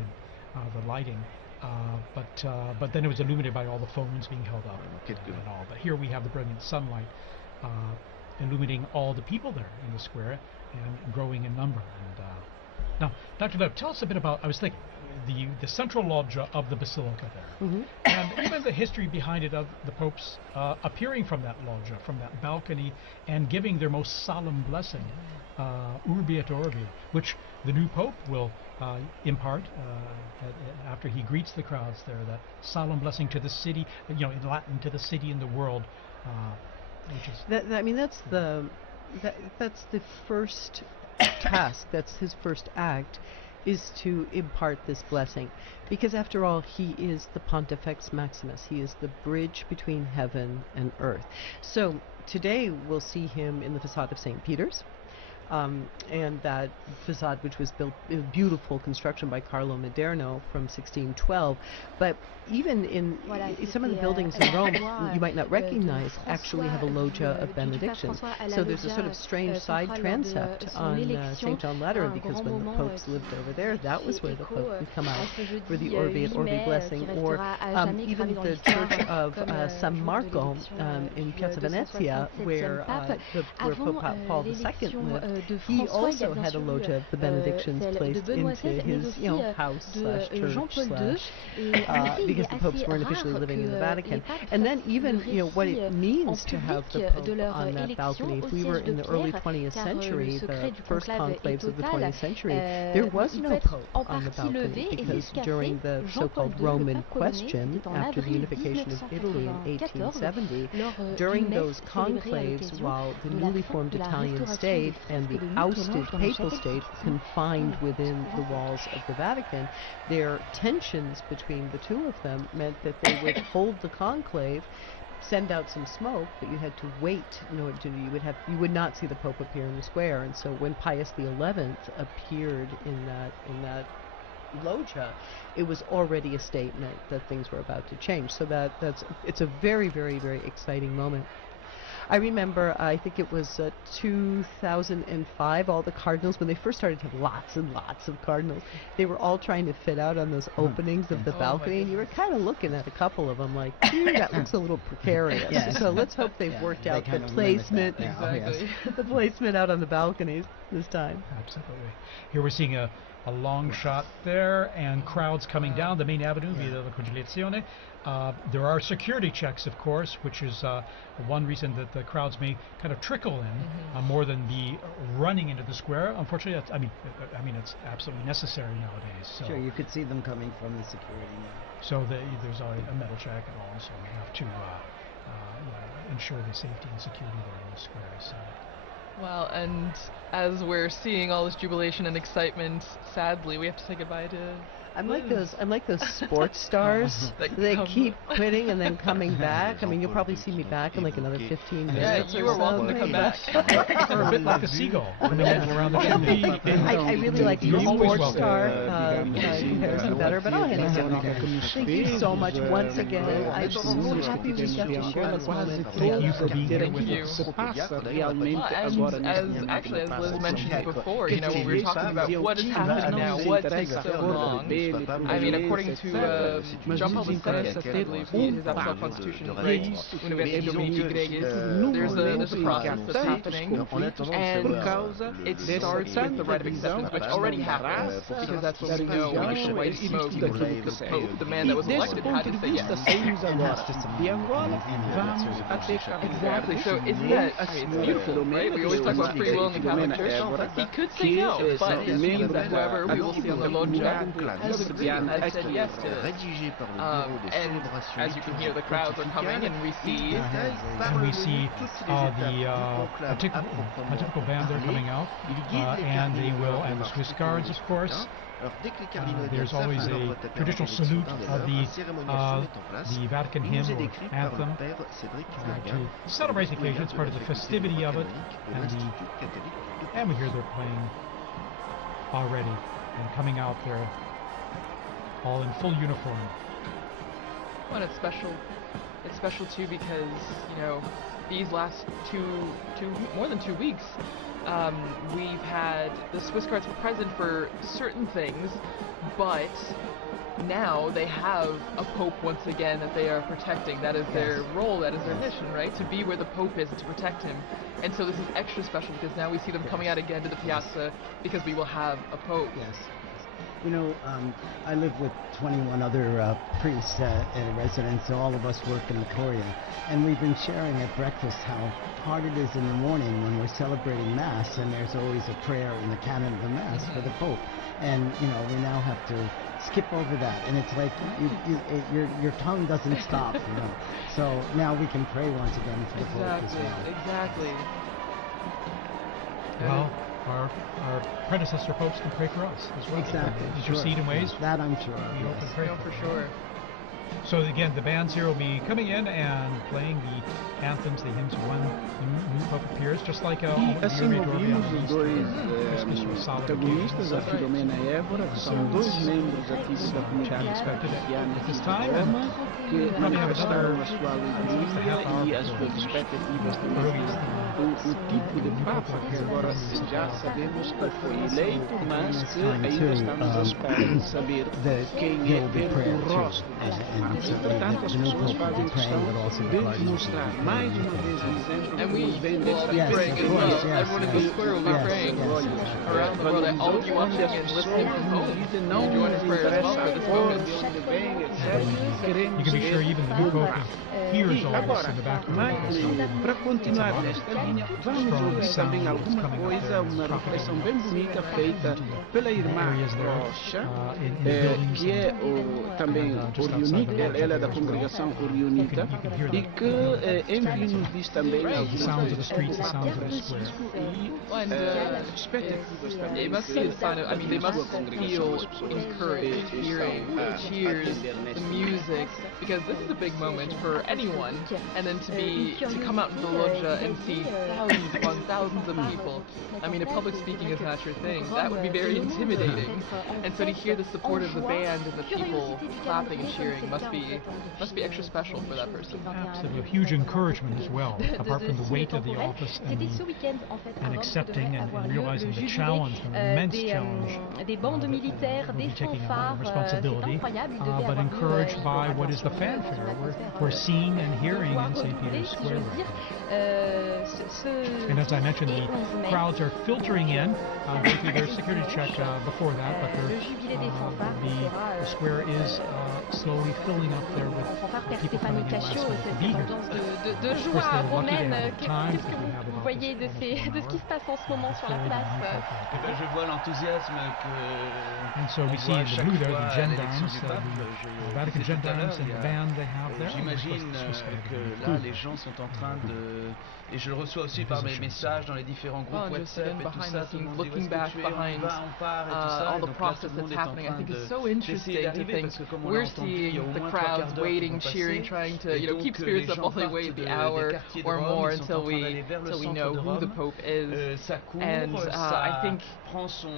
the lighting, but then it was illuminated by all the phones being held up and all. But here we have the brilliant sunlight illuminating all the people there in the square and growing in number. And now, Dr. Lev, tell us a bit about, I was thinking, the central loggia of the basilica there, and even the history behind it of the popes appearing from that loggia, from that balcony, and giving their most solemn blessing, Urbi et Orbi, which the new pope will impart after he greets the crowds there, that solemn blessing to the city, in Latin, to the city and the world. Which is that's the first task. That's his first act, is to impart this blessing, because after all, he is the Pontifex Maximus. He is the bridge between heaven and earth. So today we'll see him in the facade of St. Peter's. And that facade, which was built in beautiful construction by Carlo Maderno from 1612, but even in some of the buildings in Rome you might not recognize actually have a loggia of benediction. So there's a sort of strange side transept on St. John Lateran, because when the popes lived over there, that was where the pope would come out for the Urbi et Orbi blessing. Or even the church of San Marco in Piazza Venezia, where Pope Paul II lived. He also had a loggia of the benedictions placed into his house/church/ because the popes weren't officially living in the Vatican. And then even what it means to have the Pope on that balcony. If we were in the early 20th century, the first conclaves of the 20th century, there was no Pope on the balcony, because during the so-called Roman question, after the unification of Italy in 1870, during those conclaves, while the newly formed Italian state and the ousted papal state confined within the walls of the Vatican, their tensions between the two of them meant that they would hold the conclave, send out some smoke, but you had to wait in order to, you would not see the Pope appear in the square. And so when Pius XI appeared in that loggia, it was already a statement that things were about to change. So it's a very, very, very exciting moment. I remember, I think it was 2005, all the cardinals, when they first started to have lots and lots of cardinals, they were all trying to fit out on those openings of the balcony, and you were kind of looking at a couple of them like, that looks a little precarious. Yes. So let's hope they've worked out the placement, the placement out on the balconies this time. Absolutely. Here we're seeing a long shot there, and crowds coming down the main avenue via la Conciliazione. There are security checks, of course, which is one reason that the crowds may kind of trickle in more than be running into the square. Unfortunately, that's, I mean, it's absolutely necessary nowadays. So sure, you could see them coming from the security now. So there's a metal check and all, so we have to ensure the safety and security there in the square. So. Well, and as we're seeing all this jubilation and excitement, sadly, we have to say goodbye to I'm like those sports stars. They keep quitting and then coming back. I mean, you'll probably see me back in like another 15 minutes. Yeah, you are welcome to come back. Or a bit like a seagull coming around the chimney. I really like the sports star comparison better, but I'll hand it down. Thank you so much once again. I'm so happy we got to share this moment. Thank you for being here with us. As Liz mentioned before, you know, when we were talking about what is happening now, what takes so long. I mean, according to John Paul II, I believe, his Apostolic Constitution, right, University Dominici Gregis, there's a process that's happening, and it starts with the rite of acceptance, which already happens, because that's what we know when the white smoke, the Pope, the man that was elected, had to say yes. Exactly, so isn't that, I mean, it's beautiful, right? We always talk about free will in the Catholic Church. He could say no, but it means that whoever we will see on the loggia has said yes to it. And as you can hear, the crowds are coming, and we see the pontifical band there coming out, and the Swiss Guards, of course. There's always a traditional salute of the Vatican hymn or anthem to celebrate the occasion. It's part of the festivity of it, and we hear they're playing already and coming out there all in full uniform. Well, it's special. It's special too because, you know, these last more than 2 weeks, we've had the Swiss Guards were present for certain things, but now they have a Pope once again that they are protecting. That is their role, that is their mission, right? To be where the Pope is and to protect him. And so this is extra special because now we see them coming out again to the piazza because we will have a Pope. Yes. You know, I live with 21 other priests in a residence, so all of us work in the Curia, and we've been sharing at breakfast how hard it is in the morning when we're celebrating Mass, and there's always a prayer in the canon of the Mass for the Pope, and you know, we now have to skip over that, and it's like your tongue doesn't stop, you know. So now we can pray once again for the Pope as well. Exactly. Well, our predecessor popes can pray for us as well. Exactly. Intercede in ways. That I'm sure. We hope and pray for sure. So again, the bands here will be coming in and playing the anthems, the hymns when the new Pope appears, just like assim ouvimos os dois protagonistas, a Filomena e Évora, que são dois membros ativos da comunidade cristiana aqui de Roma, que manifestaram a sua alegria e as suas expectativas também. O tipo de Papa que agora já sabemos que foi eleito, mas que ainda estamos à espera de saber quem é, ver o rosto deste Papa. E, portanto, as pessoas fazem questão de mostrar mais uma vez o exemplo que nos vem desta everyone in the square will be praying around the world, all of you watching and listening from home. You join in prayer as well for this moment. You can be sure even the new Pope hears all this in the background. Para continuar nesta linha, vamos ouvir também alguma coisa, uma reflexão bem bonita feita pela irmã Rocha, que é também oriunita, ela é da congregação oriunita, e que enfim nos diz também algumas Francisco e expectativas também. It must be a sign of, I mean, they must feel encouraged hearing the cheers, the music, because this is a big moment for anyone, and then to come out into the loggia and see thousands upon thousands thousands of people. I mean, if public speaking is not your thing, that would be very intimidating. And so to hear the support of the band and the people clapping and cheering must be extra special for that person. Absolutely, a huge encouragement as well, apart from the weight of the office and accepting and realizing the challenge, the immense challenge des bandes militaires, des fanfares, responsibility, but encouraged by what is the fanfare we're seeing and hearing in St. Peter's Square. And as I mentioned, the crowds are filtering in. Going through their security check before that, but the square is slowly filling up there with people coming in last minute to be here. De joie romaine, qu'est-ce que vous voyez de ce qui se passe en ce moment sur la place? Je vois l'enthousiasme And so we see in the blue there the gendarmes, the Vatican gendarmes and the band they have there. J'imagine que là les gens sont en train de... Et je le reçois aussi par mes messages dans les différents groupes WhatsApp et tout ça. Tout le monde dit où est-ce que tu es, on part et tout ça. All the process that's happening. I think it's so interesting to think we're seeing the crowds waiting, cheering, trying to keep spirits up while they wait the hour or more until we know who the Pope is. And I think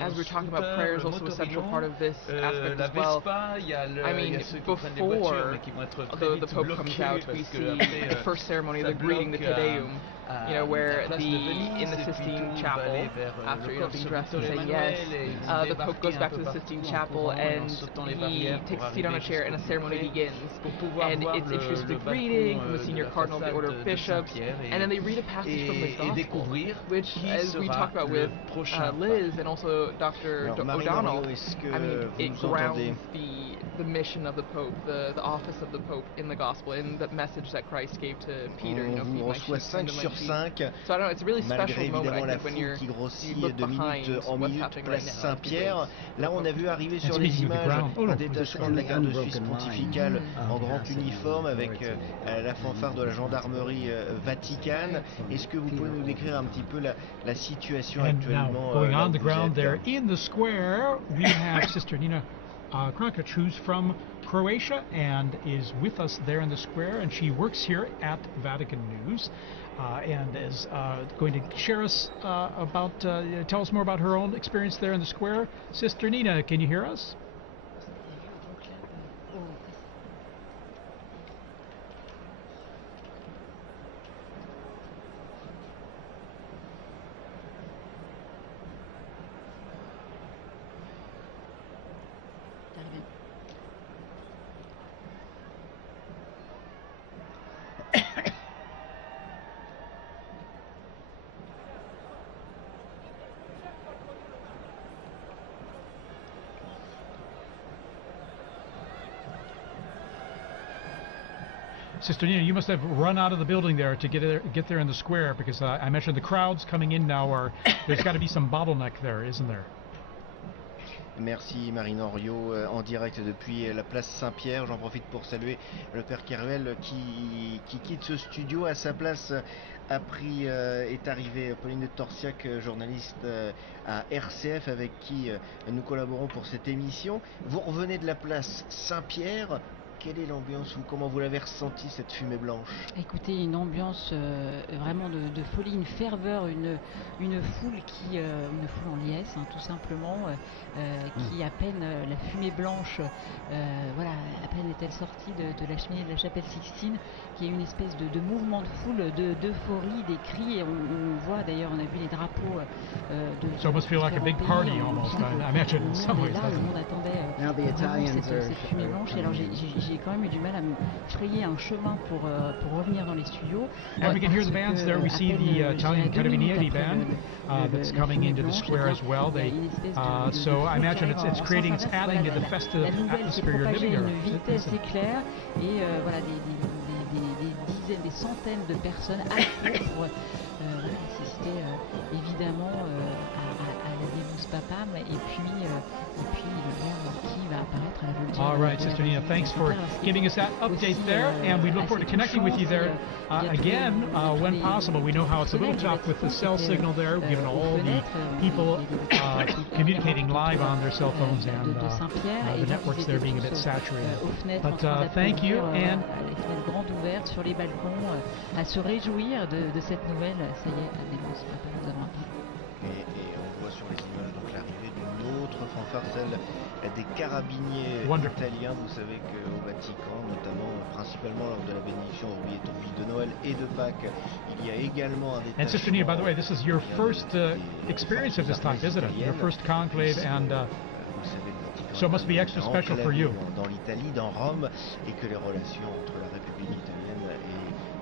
as we're talking about prayer is also a central part of this aspect as well. I mean, before the Pope comes out, we see the first ceremony, the greeting, the Te Deum. Where in the Sistine Chapel, after being dressed and saying yes, the Pope goes back to the Sistine Chapel and he takes a seat on a chair and a ceremony begins. And it's introduced the greeting from the senior cardinal of the Order of Bishops, and then they read a passage from the Gospel, which, as we talked about with Liz and also Dr. O'Donnell, I mean, it grounds the mission of the Pope, the office of the Pope in the Gospel, in the message that Christ gave to Peter. So I don't know, it's a really special moment, I think, when you look behind what's happening right now. Saint-Pierre. Là, on a vu arriver sur les images un détachement de la garde suisse pontificale en grand uniforme avec la fanfare de la gendarmerie Vaticane. Est-ce que vous pouvez nous décrire un petit peu la situation actuellement? Going on the ground there in the square, we have Sister Nina Krankic, who's from Croatia and is with us there in the square, and she works here at Vatican News and is going to share us tell us more about her own experience there in the square. Sister Nina, can you hear us? Sister Nina, you must have run out of the building there to get there in the square, because I mentioned the crowds coming in now there's got to be some bottleneck there, isn't there? Merci Marine Henriot en direct depuis la place Saint-Pierre. J'en profite pour saluer le Père Keruel qui quitte ce studio. À sa place est arrivé Pauline de Torsiac, journaliste à RCF avec qui nous collaborons pour cette émission. Vous revenez de la place Saint-Pierre. Quelle est l'ambiance, comment vous l'avez ressenti, cette fumée blanche? Écoutez, une ambiance vraiment de folie, une ferveur, une foule une foule en liesse, tout simplement, qui à peine la fumée blanche, à peine est-elle sortie de la cheminée de la chapelle Sixtine, qui est une espèce de mouvement de foule, d'euphorie, des cris, et on voit d'ailleurs, on a vu les drapeaux So it must feel like a big party almost. I imagine in some ways. Là, le monde attendait cette fumée blanche, et alors j'ai quand même eu du mal à me frayer un chemin pour revenir dans les studios. And we can hear the bands there. We see the Italian Carabinieri band that's coming into the square as well. So I imagine it's creating, it's adding to the festive atmosphere you're living here. Une vitesse éclair et des dizaines, des centaines de personnes assises pour assister évidemment à la Deus Papam et puis le verre qui va apparaître à la voltige. All right, Sister Nina, thanks for giving us that update there, and we look forward to connecting with you there again when possible. We know how it's a little tough with the cell signal there, given all the people communicating live on their cell phones and the networks there being a bit saturated. But thank you, and les fenêtres grandes ouvertes sur les balcons, à se réjouir de cette nouvelle. Ça y est, la Deus Papam. par celle des carabiniers italiens. Vous savez qu'au Vatican, notamment, principalement lors de la bénédiction Urbi et Orbi de Noël et de Pâques, il y a également un détachement. And Sister Nina, by the way, this is your first experience of this type, isn't it? Your first conclave, and so it must be extra special for you. Dans l'Italie, dans Rome, et que les relations entre la République italienne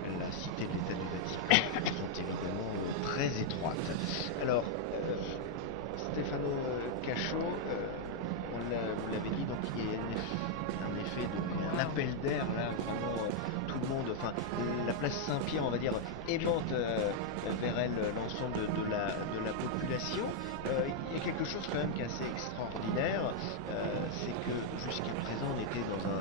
et la cité de l'État du Vatican sont évidemment très étroites. Alors, Stefano Cachot, vous l'avez dit, donc il y a un effet un appel d'air là, vraiment tout le monde, enfin la place Saint-Pierre, on va dire, aimante vers elle l'ensemble de la population. Il y a quelque chose quand même qui est assez extraordinaire, c'est que jusqu'à présent on était dans un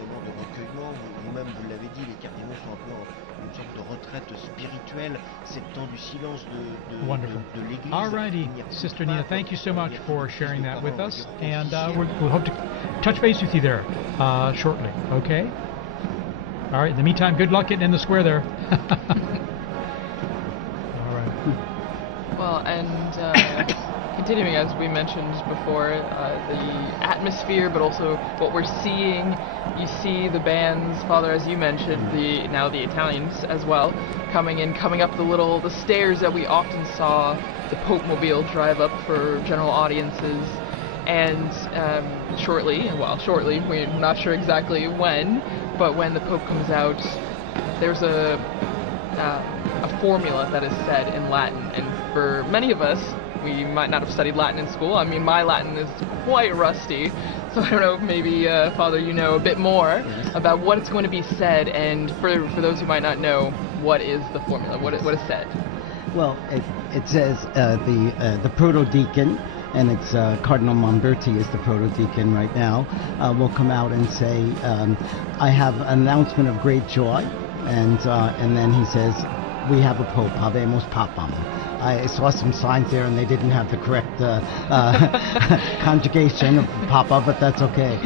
moment de recueillement. Vous-même vous l'avez dit, les cardinaux sont un peu en une sorte de retraite spirituelle. C'est le temps du silence de l'Église. Alrighty, Sister Nina, thank you so much for sharing that with us, and we'll hope to touch base with you there shortly. Okay. All right. In the meantime, good luck getting in the square there. All right. Well, and continuing as we mentioned before, the atmosphere, but also what we're seeing. You see the bands, Father, as you mentioned, now the Italians as well, coming up the stairs that we often saw the Pope Mobile drive up for general audiences. And shortly, we're not sure exactly when, but when the Pope comes out, there's a formula that is said in Latin, and for many of us, we might not have studied Latin in school. I mean, my Latin is quite rusty, so I don't know if maybe, Father, you know a bit more about what is going to be said, and for those who might not know, what is the formula, what is said? Well, it says the proto-deacon, and it's Cardinal Momberti is the proto-deacon right now, will come out and say, I have an announcement of great joy, and then he says, we have a Pope, habemus papam. I saw some signs there and they didn't have the correct conjugation of papa, but that's okay.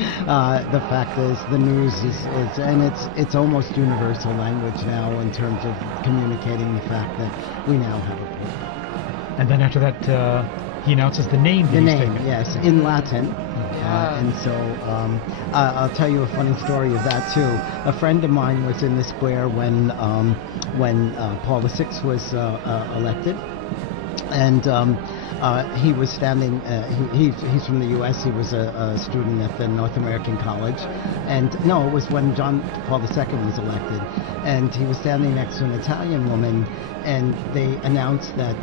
The fact is, the news is and it's almost universal language now in terms of communicating the fact that we now have a Pope. And then after that, he announces the name that he's taken. Yes, in Latin. And so I'll tell you a funny story of that too. A friend of mine was in the square when Paul VI was elected, and he was standing. He's from the U.S. He was a student at the North American College, and no, it was when Paul II was elected, and he was standing next to an Italian woman, and they announced that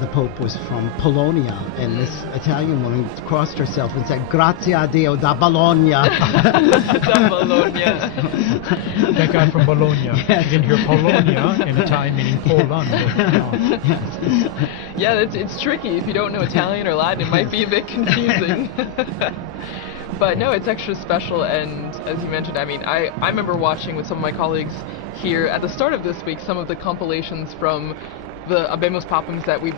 the Pope was from Polonia, and this Italian woman crossed herself and said, "Grazie a Dio da Bologna." Da Bologna. That guy from Bologna. Yes. You didn't hear Polonia in Italian meaning Poland. Yeah, it's tricky. If you don't know Italian or Latin, it might be a bit confusing. But no, it's extra special, and as you mentioned, I mean, I remember watching with some of my colleagues here at the start of this week some of the compilations from the Habemus Papams that we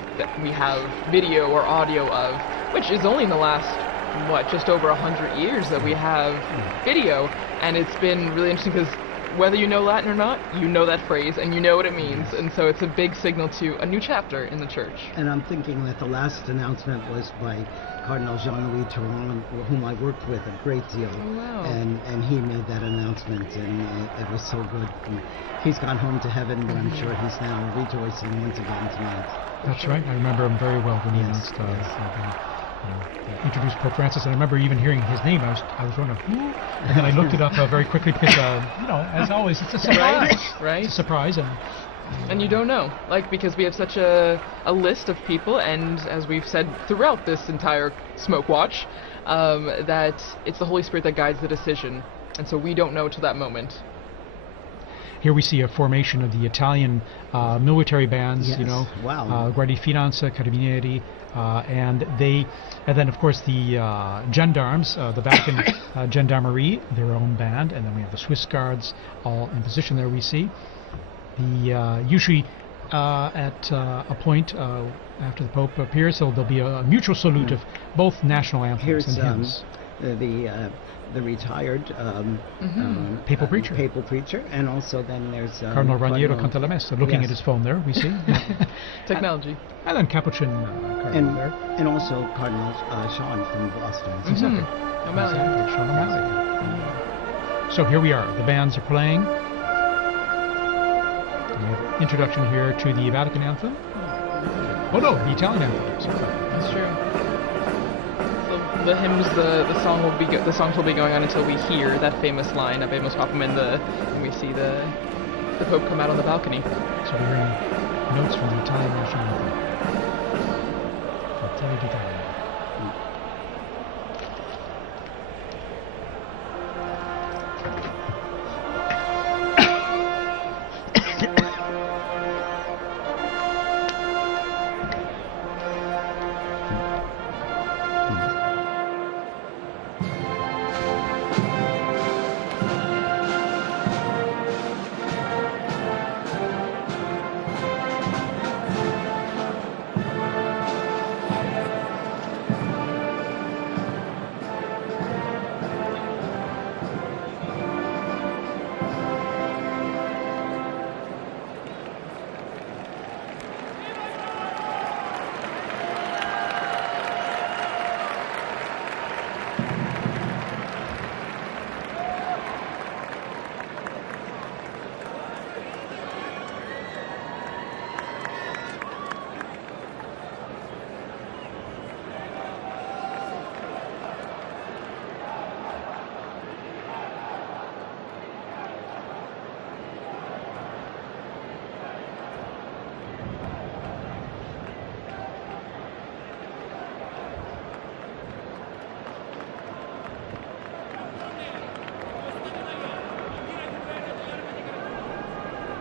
have video or audio of, which is only in the last, just over 100 years that we have video, and it's been really interesting because whether you know Latin or not, you know that phrase and you know what it means, and so it's a big signal to a new chapter in the church. And I'm thinking that the last announcement was by Cardinal Jean-Louis Turon, whom I worked with a great deal, and he made that announcement, and it was so good. And he's gone home to heaven, but I'm sure he's now rejoicing once again tonight. That's right. I remember him very well when he announced introduced Pope Francis, and I remember even hearing his name. I was wondering who, and then I looked it up very quickly because as always, it's a surprise. Right? It's a surprise, and you don't know, because we have such a list of people, and as we've said throughout this entire Smoke Watch, that it's the Holy Spirit that guides the decision, and so we don't know to that moment. Here we see a formation of the Italian military bands, yes. Wow. Guardia di Finanza, Carabinieri, and then of course the gendarmes, the Vatican Gendarmerie, their own band, and then we have the Swiss Guards all in position there. We see the usually at a point after the Pope appears, so there'll be a mutual salute of both national anthems and hymns. the retired papal preacher, and also then there's Cardinal Raniero Cantalamessa, looking at his phone there, we see. Technology. And then Capuchin Cardinal there. And also Cardinal Sean from Boston. Exactly. O'Malley. Exactly. Sean O'Malley. So here we are. The bands are playing. Introduction here to the Vatican anthem. Oh no, the Italian anthem. That's true. So the hymns, the songs will be going on until we hear that famous line, "Habemus Papam," and we see the Pope come out on the balcony. So we're hearing notes from the Italian national anthem. Fratelli d'Italia.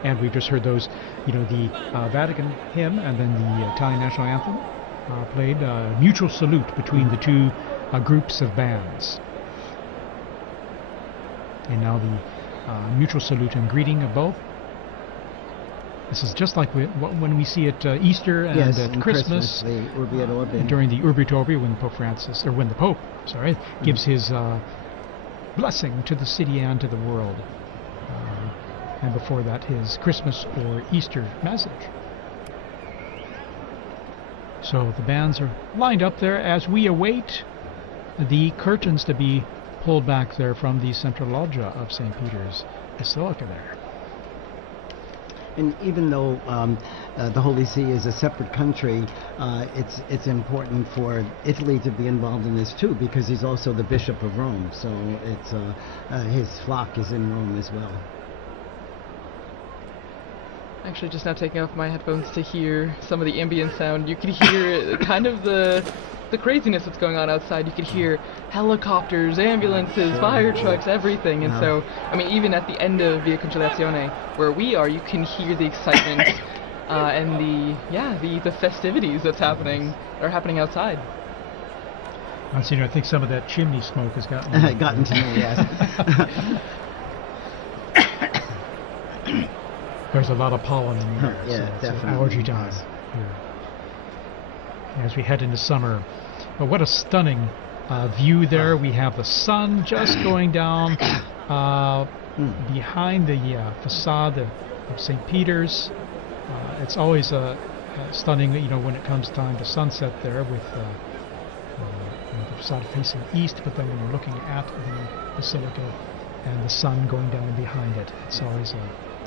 And we've just heard those, the Vatican hymn and then the Italian national anthem played. Mutual salute between the two groups of bands. And now the mutual salute and greeting of both. This is just like when we see at Easter and at Christmas, the Urbi et Orbi. During the Urbi et Orbi, when the Pope gives his blessing to the city and to the world. And before that, his Christmas or Easter message. So the bands are lined up there as we await the curtains to be pulled back there from the central loggia of St. Peter's Basilica there. And even though the Holy See is a separate country, it's important for Italy to be involved in this too, because he's also the Bishop of Rome. So it's his flock is in Rome as well. Actually, just now taking off my headphones to hear some of the ambient sound, you could hear kind of the craziness that's going on outside. You could hear helicopters, ambulances, fire trucks, everything. And so, I mean, even at the end of Via Conciliazione, where we are, you can hear the excitement and the festivities are happening outside. Monsignor, I think some of that chimney smoke has gotten to me, yes. There's a lot of pollen in there, yeah, so definitely. It's allergy time here as we head into summer. But what a stunning view there. We have the sun just going down behind the facade of St. Peter's. It's always stunning, when it comes time to sunset there with the facade facing east, but then when you're looking at the basilica and the sun going down behind it, it's always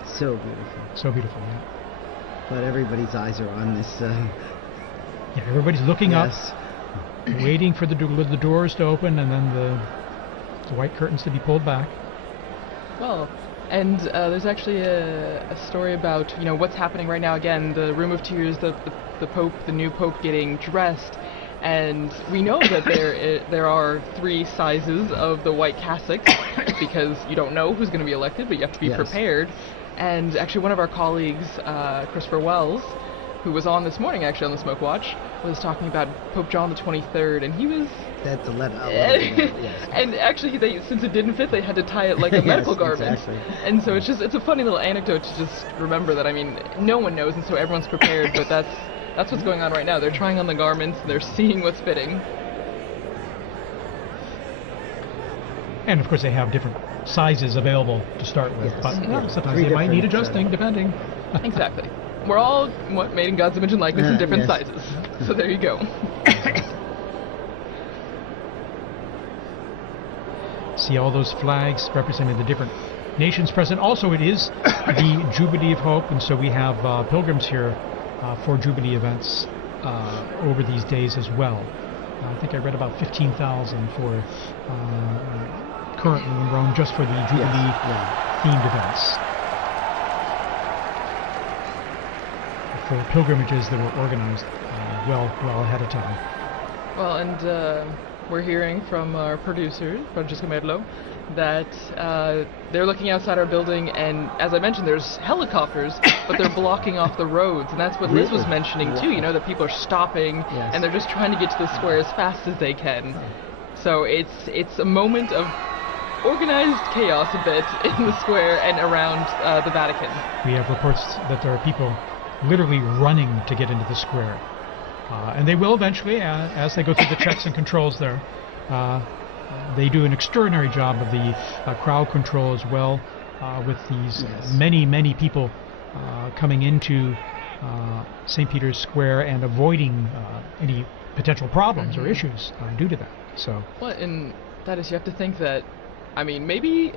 so beautiful. So beautiful, yeah. But everybody's eyes are on this. Yeah, everybody's looking up, waiting for the doors to open and then the white curtains to be pulled back. Well, and there's actually a story about what's happening right now. Again, the Room of Tears, the Pope, the new Pope getting dressed. And we know that there are 3 sizes of the white cassocks because you don't know who's going to be elected, but you have to be prepared. And actually one of our colleagues, Christopher Wells, who was on this morning actually on the Smoke Watch, was talking about Pope John the 23rd, and he was... That's a letter. Yes. And actually, since it didn't fit, they had to tie it like a medical garment. Exactly. And so it's a funny little anecdote to just remember that, I mean, no one knows, and so everyone's prepared, but that's what's going on right now. They're trying on the garments, they're seeing what's fitting. And of course they have different sizes available to start with, but sometimes they might need adjusting depending. Exactly. We're all made in God's image and likeness in different sizes. So there you go. See all those flags representing the different nations present. Also, it is the Jubilee of Hope, and so we have pilgrims here for Jubilee events over these days as well. I think I read about 15,000 for currently in Rome just for the Jubilee themed events. For pilgrimages that were organized well ahead of time. Well, and we're hearing from our producer, Francesca Merlo, that they're looking outside our building, and as I mentioned, there's helicopters, but they're blocking off the roads, and that's what Liz was mentioning too, that people are stopping, and they're just trying to get to the square as fast as they can. So it's a moment of organized chaos a bit in the square and around the Vatican. We have reports that there are people literally running to get into the square. And they will eventually, as they go through the checks and controls there. They do an extraordinary job of the crowd control as well, with these many people coming into St. Peter's Square and avoiding any potential problems or issues due to that. So. Well, and that is, you have to think that, I mean, maybe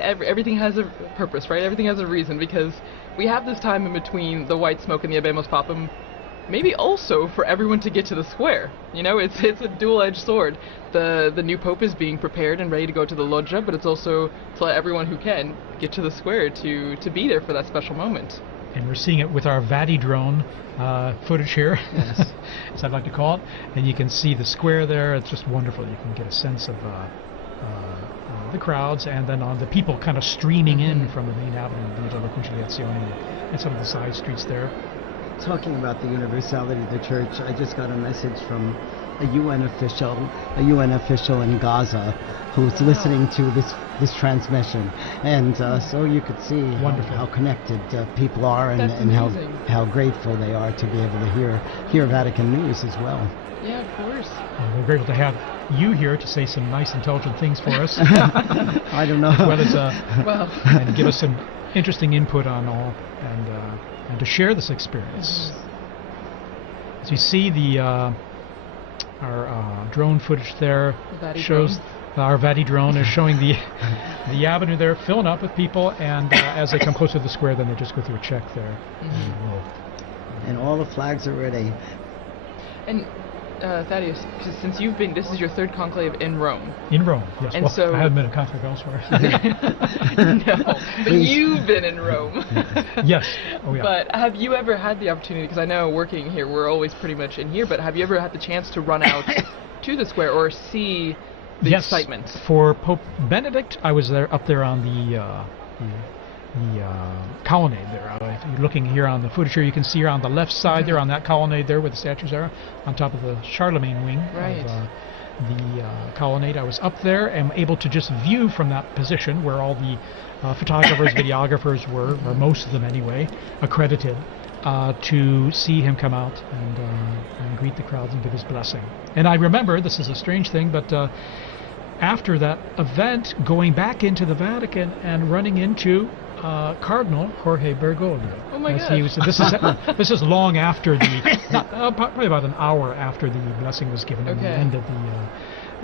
everything has a purpose, right? Everything has a reason, because we have this time in between the white smoke and the Habemus Papam, maybe also for everyone to get to the square. It's a dual-edged sword. The new pope is being prepared and ready to go to the loggia, but it's also to let everyone who can get to the square to be there for that special moment. And we're seeing it with our Vati drone footage here, as I'd like to call it. And you can see the square there. It's just wonderful. You can get a sense of the crowds, and then on the people kind of streaming in from the main avenue, the Conciliazione, and some of the side streets there. Talking about the universality of the church, I just got a message from a UN official in Gaza who's listening to this transmission, and so you could see how connected people are, and how grateful they are to be able to hear Vatican news as well. Yeah, of course. We're grateful to have you here to say some nice, intelligent things for us. I don't know. As well as and give us some interesting input on all, and to share this experience. As you see, our drone footage there shows our Vati drone is showing the avenue there filling up with people, and as they come closer to the square, then they just go through a check there. And all the flags are ready. And Thaddeus, since you've been, this is your third conclave in Rome. In Rome, yes. And well, so I haven't been a conclave elsewhere. No, but you've been in Rome. Yes. Oh, yeah. But have you ever had the opportunity, because I know working here, we're always pretty much in here, but have you ever had the chance to run out to the square or see the excitement? For Pope Benedict, I was up there on the colonnade there. If you're looking here on the footage here, you can see here on the left side there on that colonnade there where the statues are, on top of the Charlemagne wing of the colonnade. I was up there and able to just view from that position where all the photographers, videographers were, or most of them anyway, accredited, to see him come out and greet the crowds and give his blessing. And I remember, this is a strange thing, but after that event, going back into the Vatican and running into Cardinal Jorge Bergoglio. Oh my gosh. This is long after probably about an hour after the blessing was given and the end of the.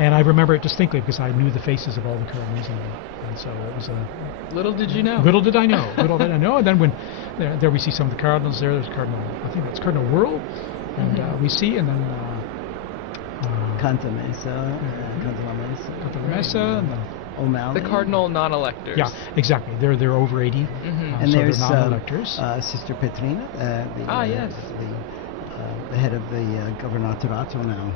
And I remember it distinctly because I knew the faces of all the cardinals, and so it was a. Little did you know. Little did I know. Little did I know. And then when there we see some of the cardinals there. There's Cardinal. I think that's Cardinal Whirl, and we see, and then. Canta Mesa, and then O'Malley. The cardinal non-electors. Yeah, exactly. They're over 80. And so there's non-electors. Sister Petrina, the head of the Governatorato now.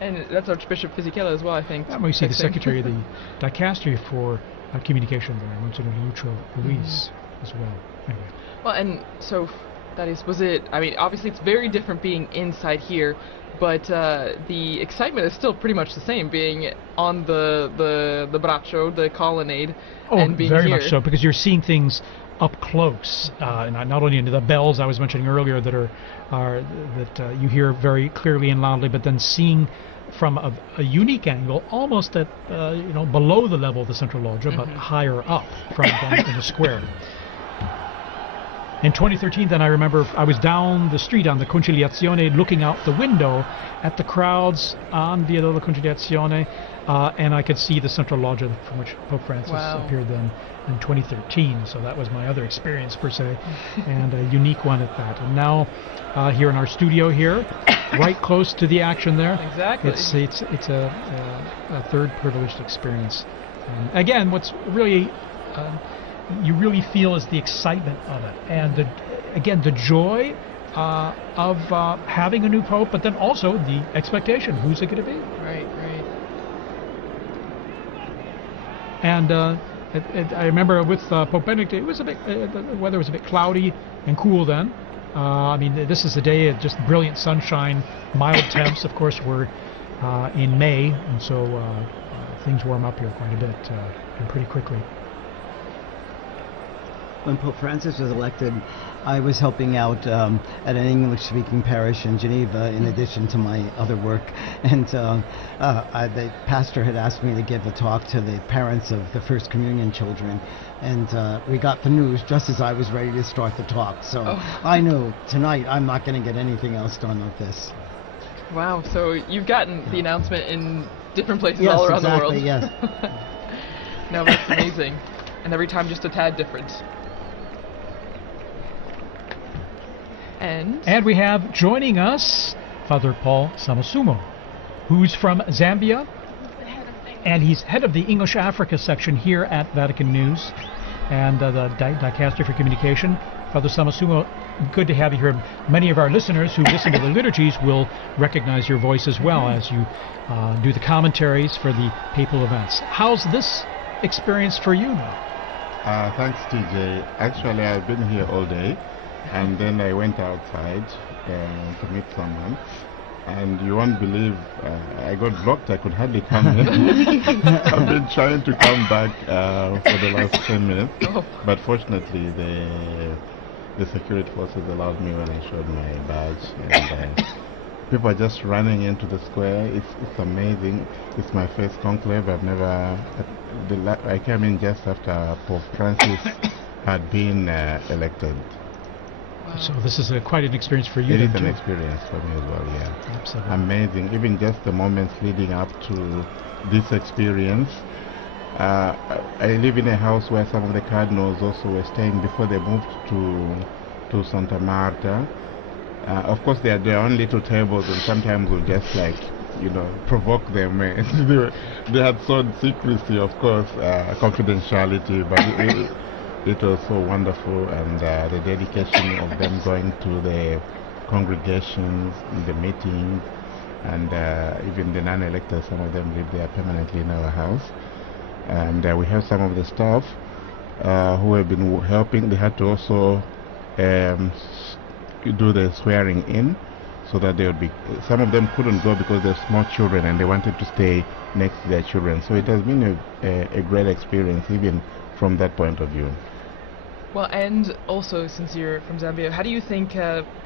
And that's Archbishop Fisichella as well, I think. And we see the Secretary of the Dicastery for Communication there, Monsignor Lucio Luis as well. Anyway. Well, and so that was it. I mean, obviously it's very different being inside here, but the excitement is still pretty much the same, being on the braccio, the colonnade, and being very here. much so, because you're seeing things up close, and not only into the bells I was mentioning earlier that you hear very clearly and loudly, but then seeing from a unique angle, almost at below the level of the central loggia, but higher up from in the square. In 2013, then I remember I was down the street on the Conciliazione, looking out the window at the crowds on Via della Conciliazione, and I could see the central loggia from which Pope Francis appeared then in 2013. So that was my other experience per se, and a unique one at that. And now here in our studio here, right close to the action there. Exactly. It's a third privileged experience. Again, what's really you really feel is the excitement of it, and the joy of having a new pope, but then also the expectation. Who's it going to be? Right. And I remember with Pope Benedict, it was a bit the weather was a bit cloudy and cool then. I mean, this is a day of just brilliant sunshine, mild temps. Of course, we're in May, and so things warm up here quite a bit and pretty quickly. When Pope Francis was elected, I was helping out at an English-speaking parish in Geneva in addition to my other work, and the pastor had asked me to give a talk to the parents of the First Communion children, and we got the news just as I was ready to start the talk, so I knew tonight I'm not going to get anything else done with this. Wow, so you've gotten the announcement in different places all around the world. Yes, No, that's amazing, and every time just a tad different. And we have joining us Father Paul Samasumo, who's from Zambia, and he's head of the English Africa section here at Vatican News and the Dicastery for Communication. Father Samasumo, good to have you here. Many of our listeners who listen to the liturgies will recognize your voice as well as you do the commentaries for the papal events. How's this experience for you now? Thanks, TJ. Actually, I've been here all day. And then I went outside to meet someone, and you won't believe I got blocked. I could hardly come in. I've been trying to come back for the last 10 minutes, but fortunately the security forces allowed me when I showed my badge, and people are just running into the square. It's amazing. It's my first conclave. I've never. I came in just after Pope Francis had been elected. So this is quite an experience for you. It is an experience for me as well, yeah. Absolutely. Amazing. Even just the moments leading up to this experience. I live in a house where some of the cardinals also were staying before they moved to Santa Marta. Of course, they had their own little tables, and sometimes we'll just provoke them. They had sought secrecy, of course, confidentiality, but it was so wonderful, and the dedication of them going to the congregations, the meetings, and even the non-electors, some of them live there permanently in our house. And we have some of the staff who have been helping. They had to also do the swearing in, so that they would be. Some of them couldn't go because they're small children, and they wanted to stay next to their children. So it has been a great experience, even from that point of view. Well, and also, since you're from Zambia, how do you think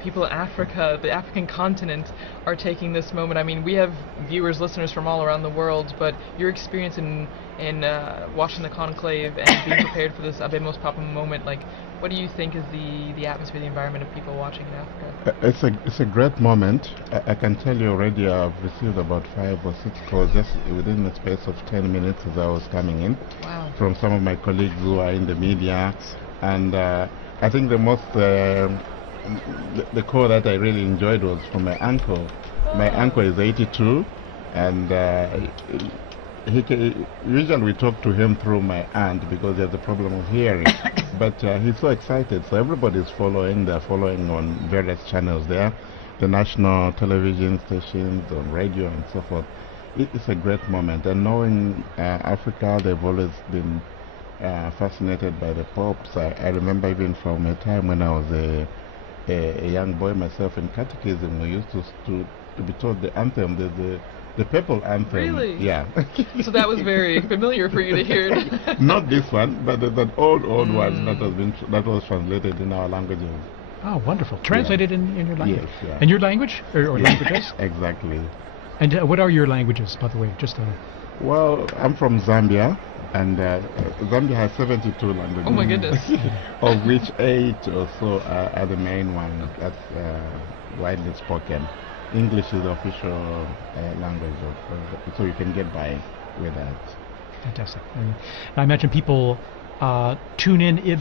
people in Africa, the African continent, are taking this moment? I mean, we have viewers, listeners from all around the world, but your experience in watching the conclave and being prepared for this Habemus Papam moment, like, what do you think is the atmosphere, the environment of people watching in Africa? It's a great moment. I can tell you already I've received about 5 or 6 calls just within the space of 10 minutes as I was coming in. Wow. From some of my colleagues who are in the media. And I think the most, the call that I really enjoyed was from my uncle. My uncle is 82, and usually we talk to him through my aunt because he has a problem of hearing. But he's so excited, so everybody's following. They're following on various channels there, the national television stations, on radio, and so forth. It's a great moment, and knowing Africa, they've always been fascinated by the popes. I remember even from a time when I was a young boy myself in catechism, we used to be taught the anthem, the papal anthem. Really? Yeah. So that was very familiar for you to hear. Not this one, but that old one that was translated in our languages. Oh, wonderful! Translated in your language. Yes. Yeah. In your language or languages? Exactly. And what are your languages, by the way? Well, I'm from Zambia, and Zambia has 72 languages. Oh my goodness. Of which 8 or so are the main ones that's widely spoken. English is the official language, so you can get by with that. Fantastic. And I imagine people tune in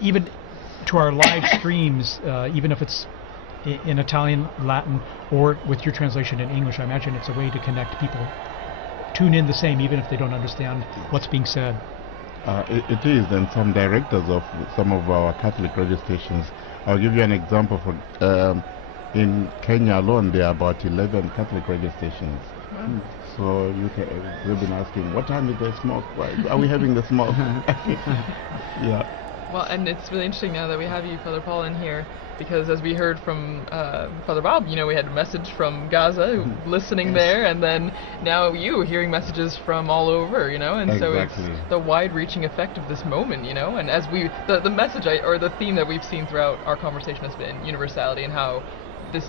even to our live streams, even if it's in Italian, Latin, or with your translation in English. I imagine it's a way to connect people. Tune in the same, even if they don't understand what's being said. It is, and some directors of some of our Catholic radio stations. I'll give you an example. In Kenya alone, there are about 11 Catholic radio stations. Wow. So they've been asking, what time is the smoke? Why are we having the smoke? Yeah. Well, and it's really interesting now that we have you, Father Paul, in here, because as we heard from Father Bob, we had a message from Gaza, listening there, and then now you hearing messages from all over, and exactly. So it's the wide-reaching effect of this moment, and as the message or the theme that we've seen throughout our conversation has been universality, and how this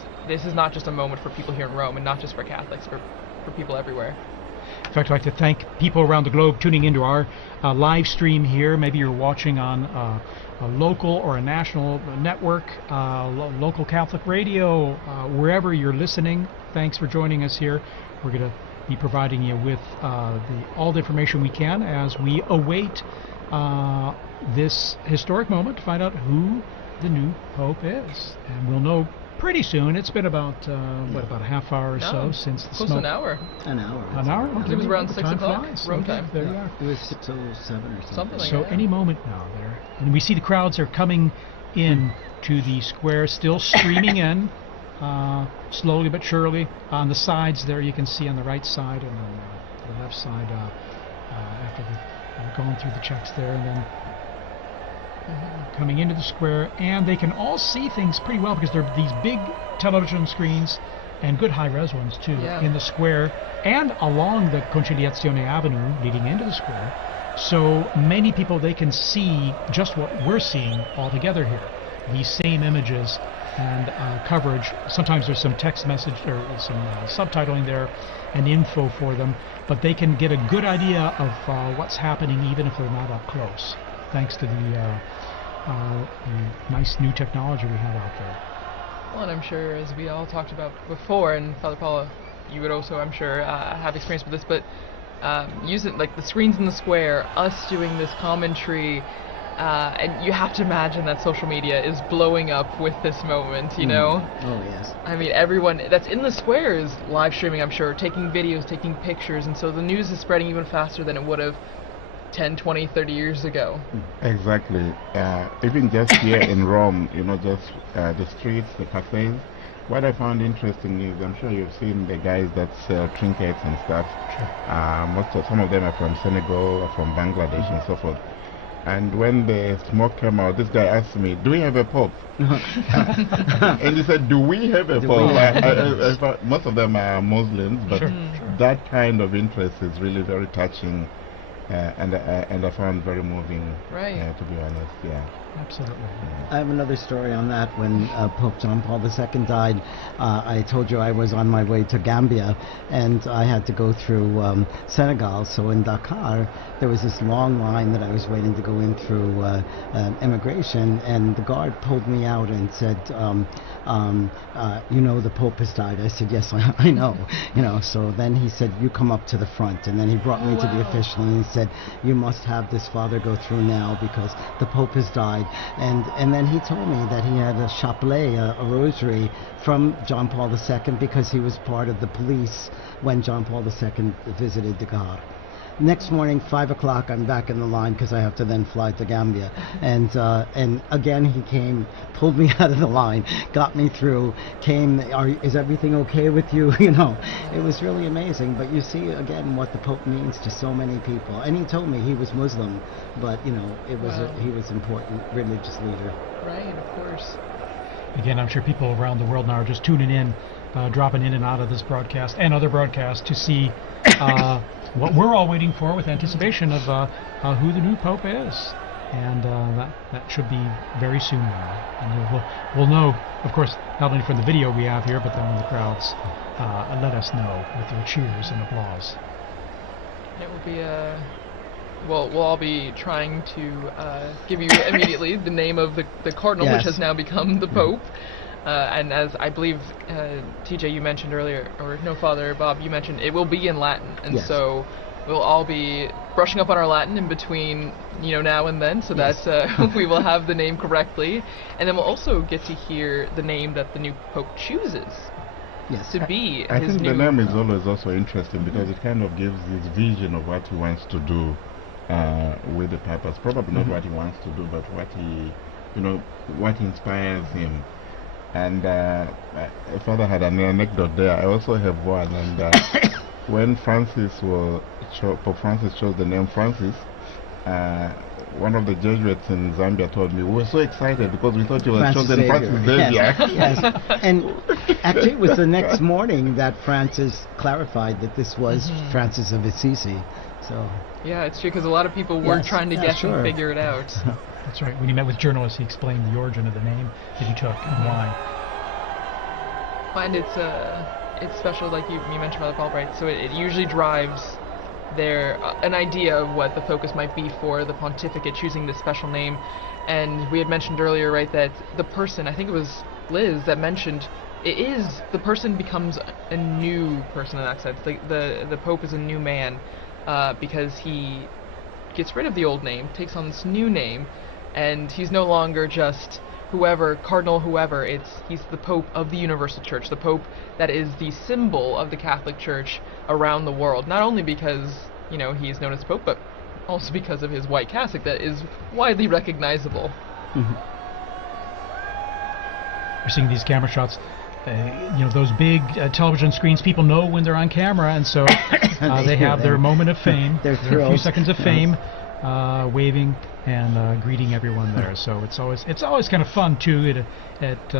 is not just a moment for people here in Rome, and not just for Catholics, for people everywhere. In fact, I'd like to thank people around the globe tuning into our live stream here. Maybe you're watching on a local or a national network, local Catholic radio, wherever you're listening. Thanks for joining us here. We're going to be providing you with all the information we can as we await this historic moment to find out who the new Pope is. And we'll know pretty soon. It's been about about a half hour or so since the close smoke. An hour. An hour. An hour? Okay. It was around 6 o'clock Rome time. There you are. It was 6:07 or something. So any moment now there. And we see the crowds are coming in to the square, still streaming in, slowly but surely. On the sides there, you can see on the right side and on the left side, after they've gone through the checks there, and then coming into the square, and they can all see things pretty well because there are these big television screens and good high-res ones too in the square and along the Conciliazione Avenue leading into the square. So many people, they can see just what we're seeing all together here. These same images and coverage. Sometimes there's some text message or some subtitling there and info for them, but they can get a good idea of what's happening even if they're not up close, thanks to the nice new technology we have out there. Well, and I'm sure, as we all talked about before, and Father Paula, you would also, I'm sure, have experience with this, but using like the screens in the square, us doing this commentary, and you have to imagine that social media is blowing up with this moment, Oh, yes. I mean, everyone that's in the square is live streaming, I'm sure, taking videos, taking pictures, and so the news is spreading even faster than it would have 10, 20, 30 years ago. Exactly. Even just here in Rome, just the streets, the cafes. What I found interesting is, I'm sure you've seen the guys that sell trinkets and stuff. Some of them are from Senegal, or from Bangladesh, and so forth. And when the smoke came out, this guy asked me, "Do we have a pope?" And he said, "Do we have a pope?" I thought most of them are Muslims, but that kind of interest is really very touching. And I found very moving, to be honest. Yeah, absolutely. I have another story on that. When Pope John Paul II died, I told you I was on my way to Gambia, and I had to go through Senegal. So in Dakar, there was this long line that I was waiting to go in through immigration, and the guard pulled me out and said, the Pope has died. I said, yes, I know. So then he said, you come up to the front, and then he brought me to the official, and he said, you must have this father go through now because the Pope has died. And then he told me that he had a chapelet, a rosary from John Paul II because he was part of the police when John Paul II visited Dakar. Next morning, 5 o'clock, I'm back in the line because I have to then fly to Gambia. And again, he came, pulled me out of the line, got me through, is everything okay with you? It was really amazing. But you see, again, what the Pope means to so many people. And he told me he was Muslim, but, he was important religious leader. Right, of course. Again, I'm sure people around the world now are just tuning in, dropping in and out of this broadcast and other broadcasts to see what we're all waiting for with anticipation of who the new Pope is. and that should be very soon now. And we'll know, of course, not only from the video we have here, but then when the crowds let us know with their cheers and applause. It will be we'll all be trying to give you immediately the name of the cardinal, yes, which has now become the Pope. And as I believe TJ you mentioned earlier, or no, Father Bob, you mentioned it will be in Latin, and yes, so we'll all be brushing up on our Latin in between, now and then, so yes, that we will have the name correctly, and then we'll also get to hear the name that the new Pope chooses. Yes, to be I his think new the name is always also interesting because it kind of gives this vision of what he wants to do with the papacy. Probably not what he wants to do, but what he, what inspires him. And Father had an anecdote there. I also have one. And when Pope Francis chose the name Francis, one of the Jesuits in Zambia told me, we were so excited because we thought he was chosen Francis Xavier. Yes. And actually it was the next morning that Francis clarified that this was Francis of Assisi. So yeah, it's true, because a lot of people were trying to guess and figure it out. That's right. When he met with journalists, he explained the origin of the name that he took and why. And it's special, like you mentioned, Father Paul, right? So it usually drives an idea of what the focus might be for the pontificate, choosing this special name. And we had mentioned earlier, right, that the person, I think it was Liz that mentioned, the person becomes a new person in that sense. The Pope is a new man because he gets rid of the old name, takes on this new name, and he's no longer just cardinal whoever. He's the Pope of the Universal Church, the Pope that is the symbol of the Catholic Church around the world, not only because he is known as Pope, but also because of his white cassock that is widely recognizable. We're seeing these camera shots. Those big television screens, people know when they're on camera, and so they have their moment of fame, their few seconds of fame, waving and greeting everyone there. So it's always kind of fun too. It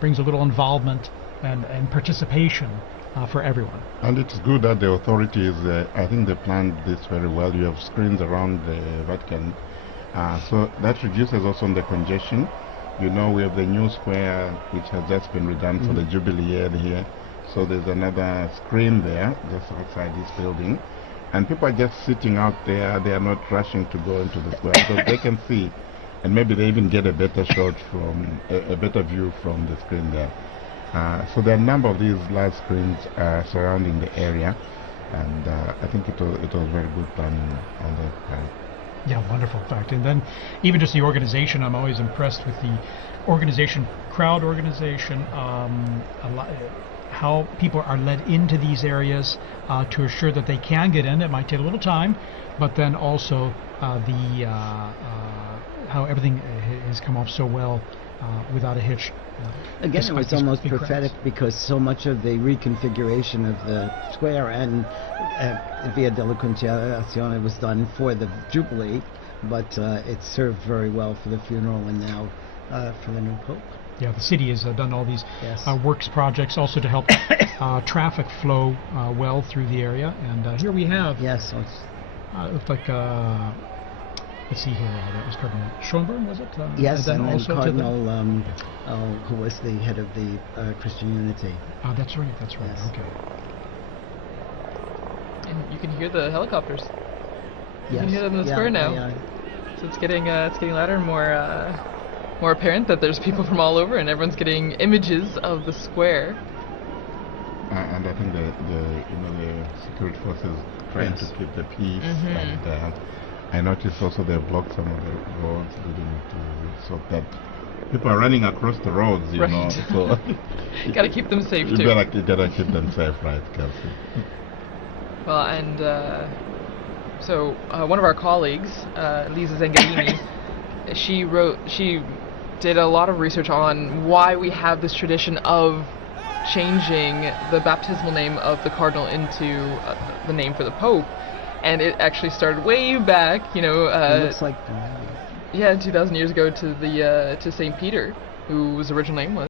brings a little involvement and participation for everyone. And it's good that the authorities, I think they planned this very well. You have screens around the Vatican, so that reduces also the congestion. We have the new square which has just been redone for the Jubilee year here. So there's another screen there just outside this building. And people are just sitting out there. They are not rushing to go into the square because they can see. And maybe they even get a better shot from, a better view from the screen there. So there are a number of these large screens surrounding the area. And I think it was very good planning on that part. Yeah, wonderful, in fact. And then even just the organization, I'm always impressed with the organization, crowd organization, how people are led into these areas to assure that they can get in. It might take a little time, but then also how everything has come off so well without a hitch. Again, it was almost prophetic because so much of the reconfiguration of the square and Via della Conciliazione was done for the Jubilee, but it served very well for the funeral and now for the new Pope. Yeah, the city has done all these works projects also to help traffic flow well through the area. And here we have, it looked like, let's see here, that was Cardinal Schönborn, was it? Yes, and then also Cardinal, who was the head of the Christian Unity. That's right, okay. And you can hear the helicopters. You can hear them in the square now. So it's getting louder and more apparent that there's people from all over, and everyone's getting images of the square. And I think the security forces trying to keep the peace. And I noticed also they blocked some of the roads so that people are running across the roads, you know. So got to keep them safe too. You gotta keep them safe, right, Kelsey? Well, and so one of our colleagues, Lisa Zengarini, she did a lot of research on why we have this tradition of changing the baptismal name of the cardinal into the name for the Pope. And it actually started way back, it looks like 2,000 years ago to St. Peter, whose original name was